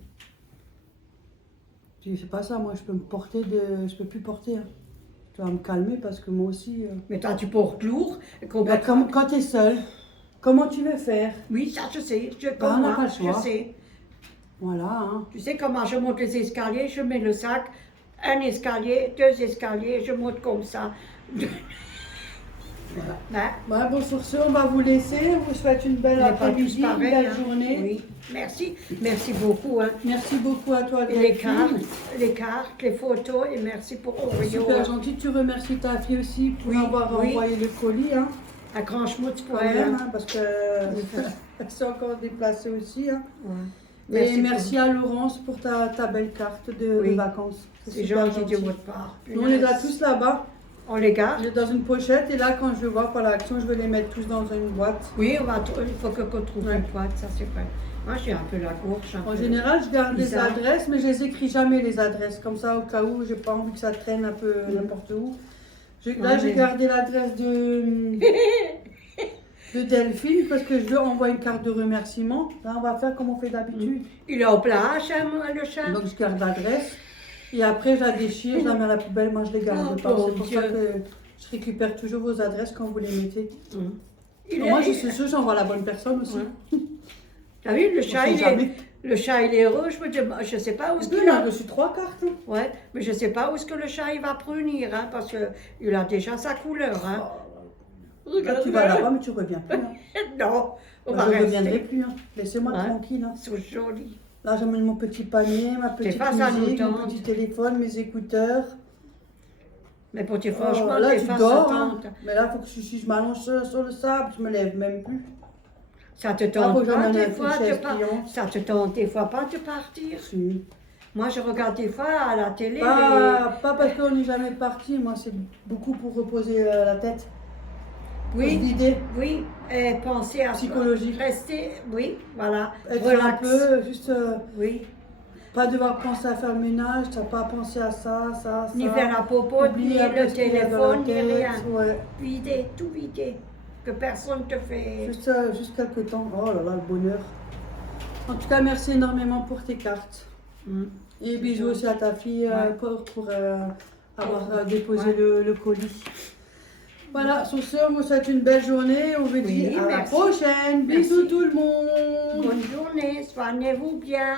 Tu sais pas ça, moi je peux me porter de. Je peux plus porter. Hein. Tu vas me calmer parce que moi aussi. Mais toi tu portes lourd. Ben, quand tu es seule, comment tu veux faire? Oui, ça je sais, on n'a pas le je choix. sais. Voilà, hein. Tu sais comment je monte les escaliers, je mets le sac, un escalier, 2 escaliers, je monte comme ça. Voilà. Ben, Bah, bon, sur ce, on va vous laisser. On vous souhaite une belle on n'est pas tous après-midi, une pareils, belle hein. journée. Oui, merci, merci beaucoup. Hein. Merci beaucoup à toi, Et les Delphine. cartes, les photos, et merci pour Oreo. Super gentil. Tu remercies ta fille aussi pour Oui, avoir oui. envoyé le colis. Hein, Un grand schmutz pour quand elle. même, hein. hein, parce que elle s'est encore déplacée aussi. Hein. Ouais. Et merci à Laurence pour ta belle carte de Oui. vacances. C'est super gentil de votre part. Nous, on les a tous là-bas. On les garde. Dans une pochette et là, quand je vais voir pour l'action, je vais les mettre tous dans une boîte. Oui, il faut qu'on trouve une boîte, ça c'est vrai. Moi j'ai un peu la courge. En général, je garde les bizarre. adresses, mais je les écris jamais les adresses. Comme ça, au cas où, j'ai pas envie que ça traîne un peu n'importe où. Là, j'ai gardé l'adresse de Delphine parce que je veux envoyer une carte de remerciement. Là, on va faire comme on fait d'habitude. Il est en plage, hein, le chat. Donc, je garde l'adresse. Et après, je la déchire, je la mets à la poubelle. Moi, je les garde Oh, pas. bon C'est pour ça Dieu. que je récupère toujours vos adresses quand vous les mettez. Il Moi, est- je suis sûre, j'envoie la bonne personne aussi. T'as vu, On sait jamais. le chat il est heureux, je sais pas où est-ce Puis, qu'il il a a. reçu 3 cartes. Hein. Ouais, mais je sais pas où est-ce que le chat il va prunir, hein, parce qu'il a déjà sa couleur. Hein. Là, tu vas là-bas, mais tu reviens plus. Hein. Non, on Moi, va je ne reviendrai rester. plus. Hein. Laissez-moi Ouais. tranquille. Hein. Ils sont jolis. Là, j'amène mon petit panier, ma petite pas ça, musique, nous, mon petit téléphone, mes écouteurs. Mais pour dire Oh, franchement, là, t'es tu face dors. à Hein. tante. Mais là, il faut que je m'allonge sur le sable. Je me lève même plus. Ça te Là, tente faut que pas j'emmène des une fois chaise de par- pliante. Ça te tente des fois pas de partir. Si. Moi, je regarde des fois à la télé. Pas parce qu'on n'est jamais parti. Moi, c'est beaucoup pour reposer la tête. Pour se Oui, vider. oui, et penser à Psychologique. rester, oui, voilà, Être un relax. peu, juste Oui, pas devoir penser à faire le ménage. Tu n'as pas à penser à ça. ni faire la popote, ni Oublier un peu le ce qu'il y a dans la téléphone, ni tête. rien. Ouais. Vider, tout vider. Que personne te fait. Juste quelques temps. Oh là là, le bonheur. En tout cas, merci énormément pour tes cartes. Mm. Et bisous aussi à ta fille Ouais. pour avoir déposé Ouais. le colis. Voilà, sur ce, on vous souhaite une belle journée. On vous dit à la merci. prochaine. Bisous Merci. tout le monde. Bonne journée, soignez-vous bien.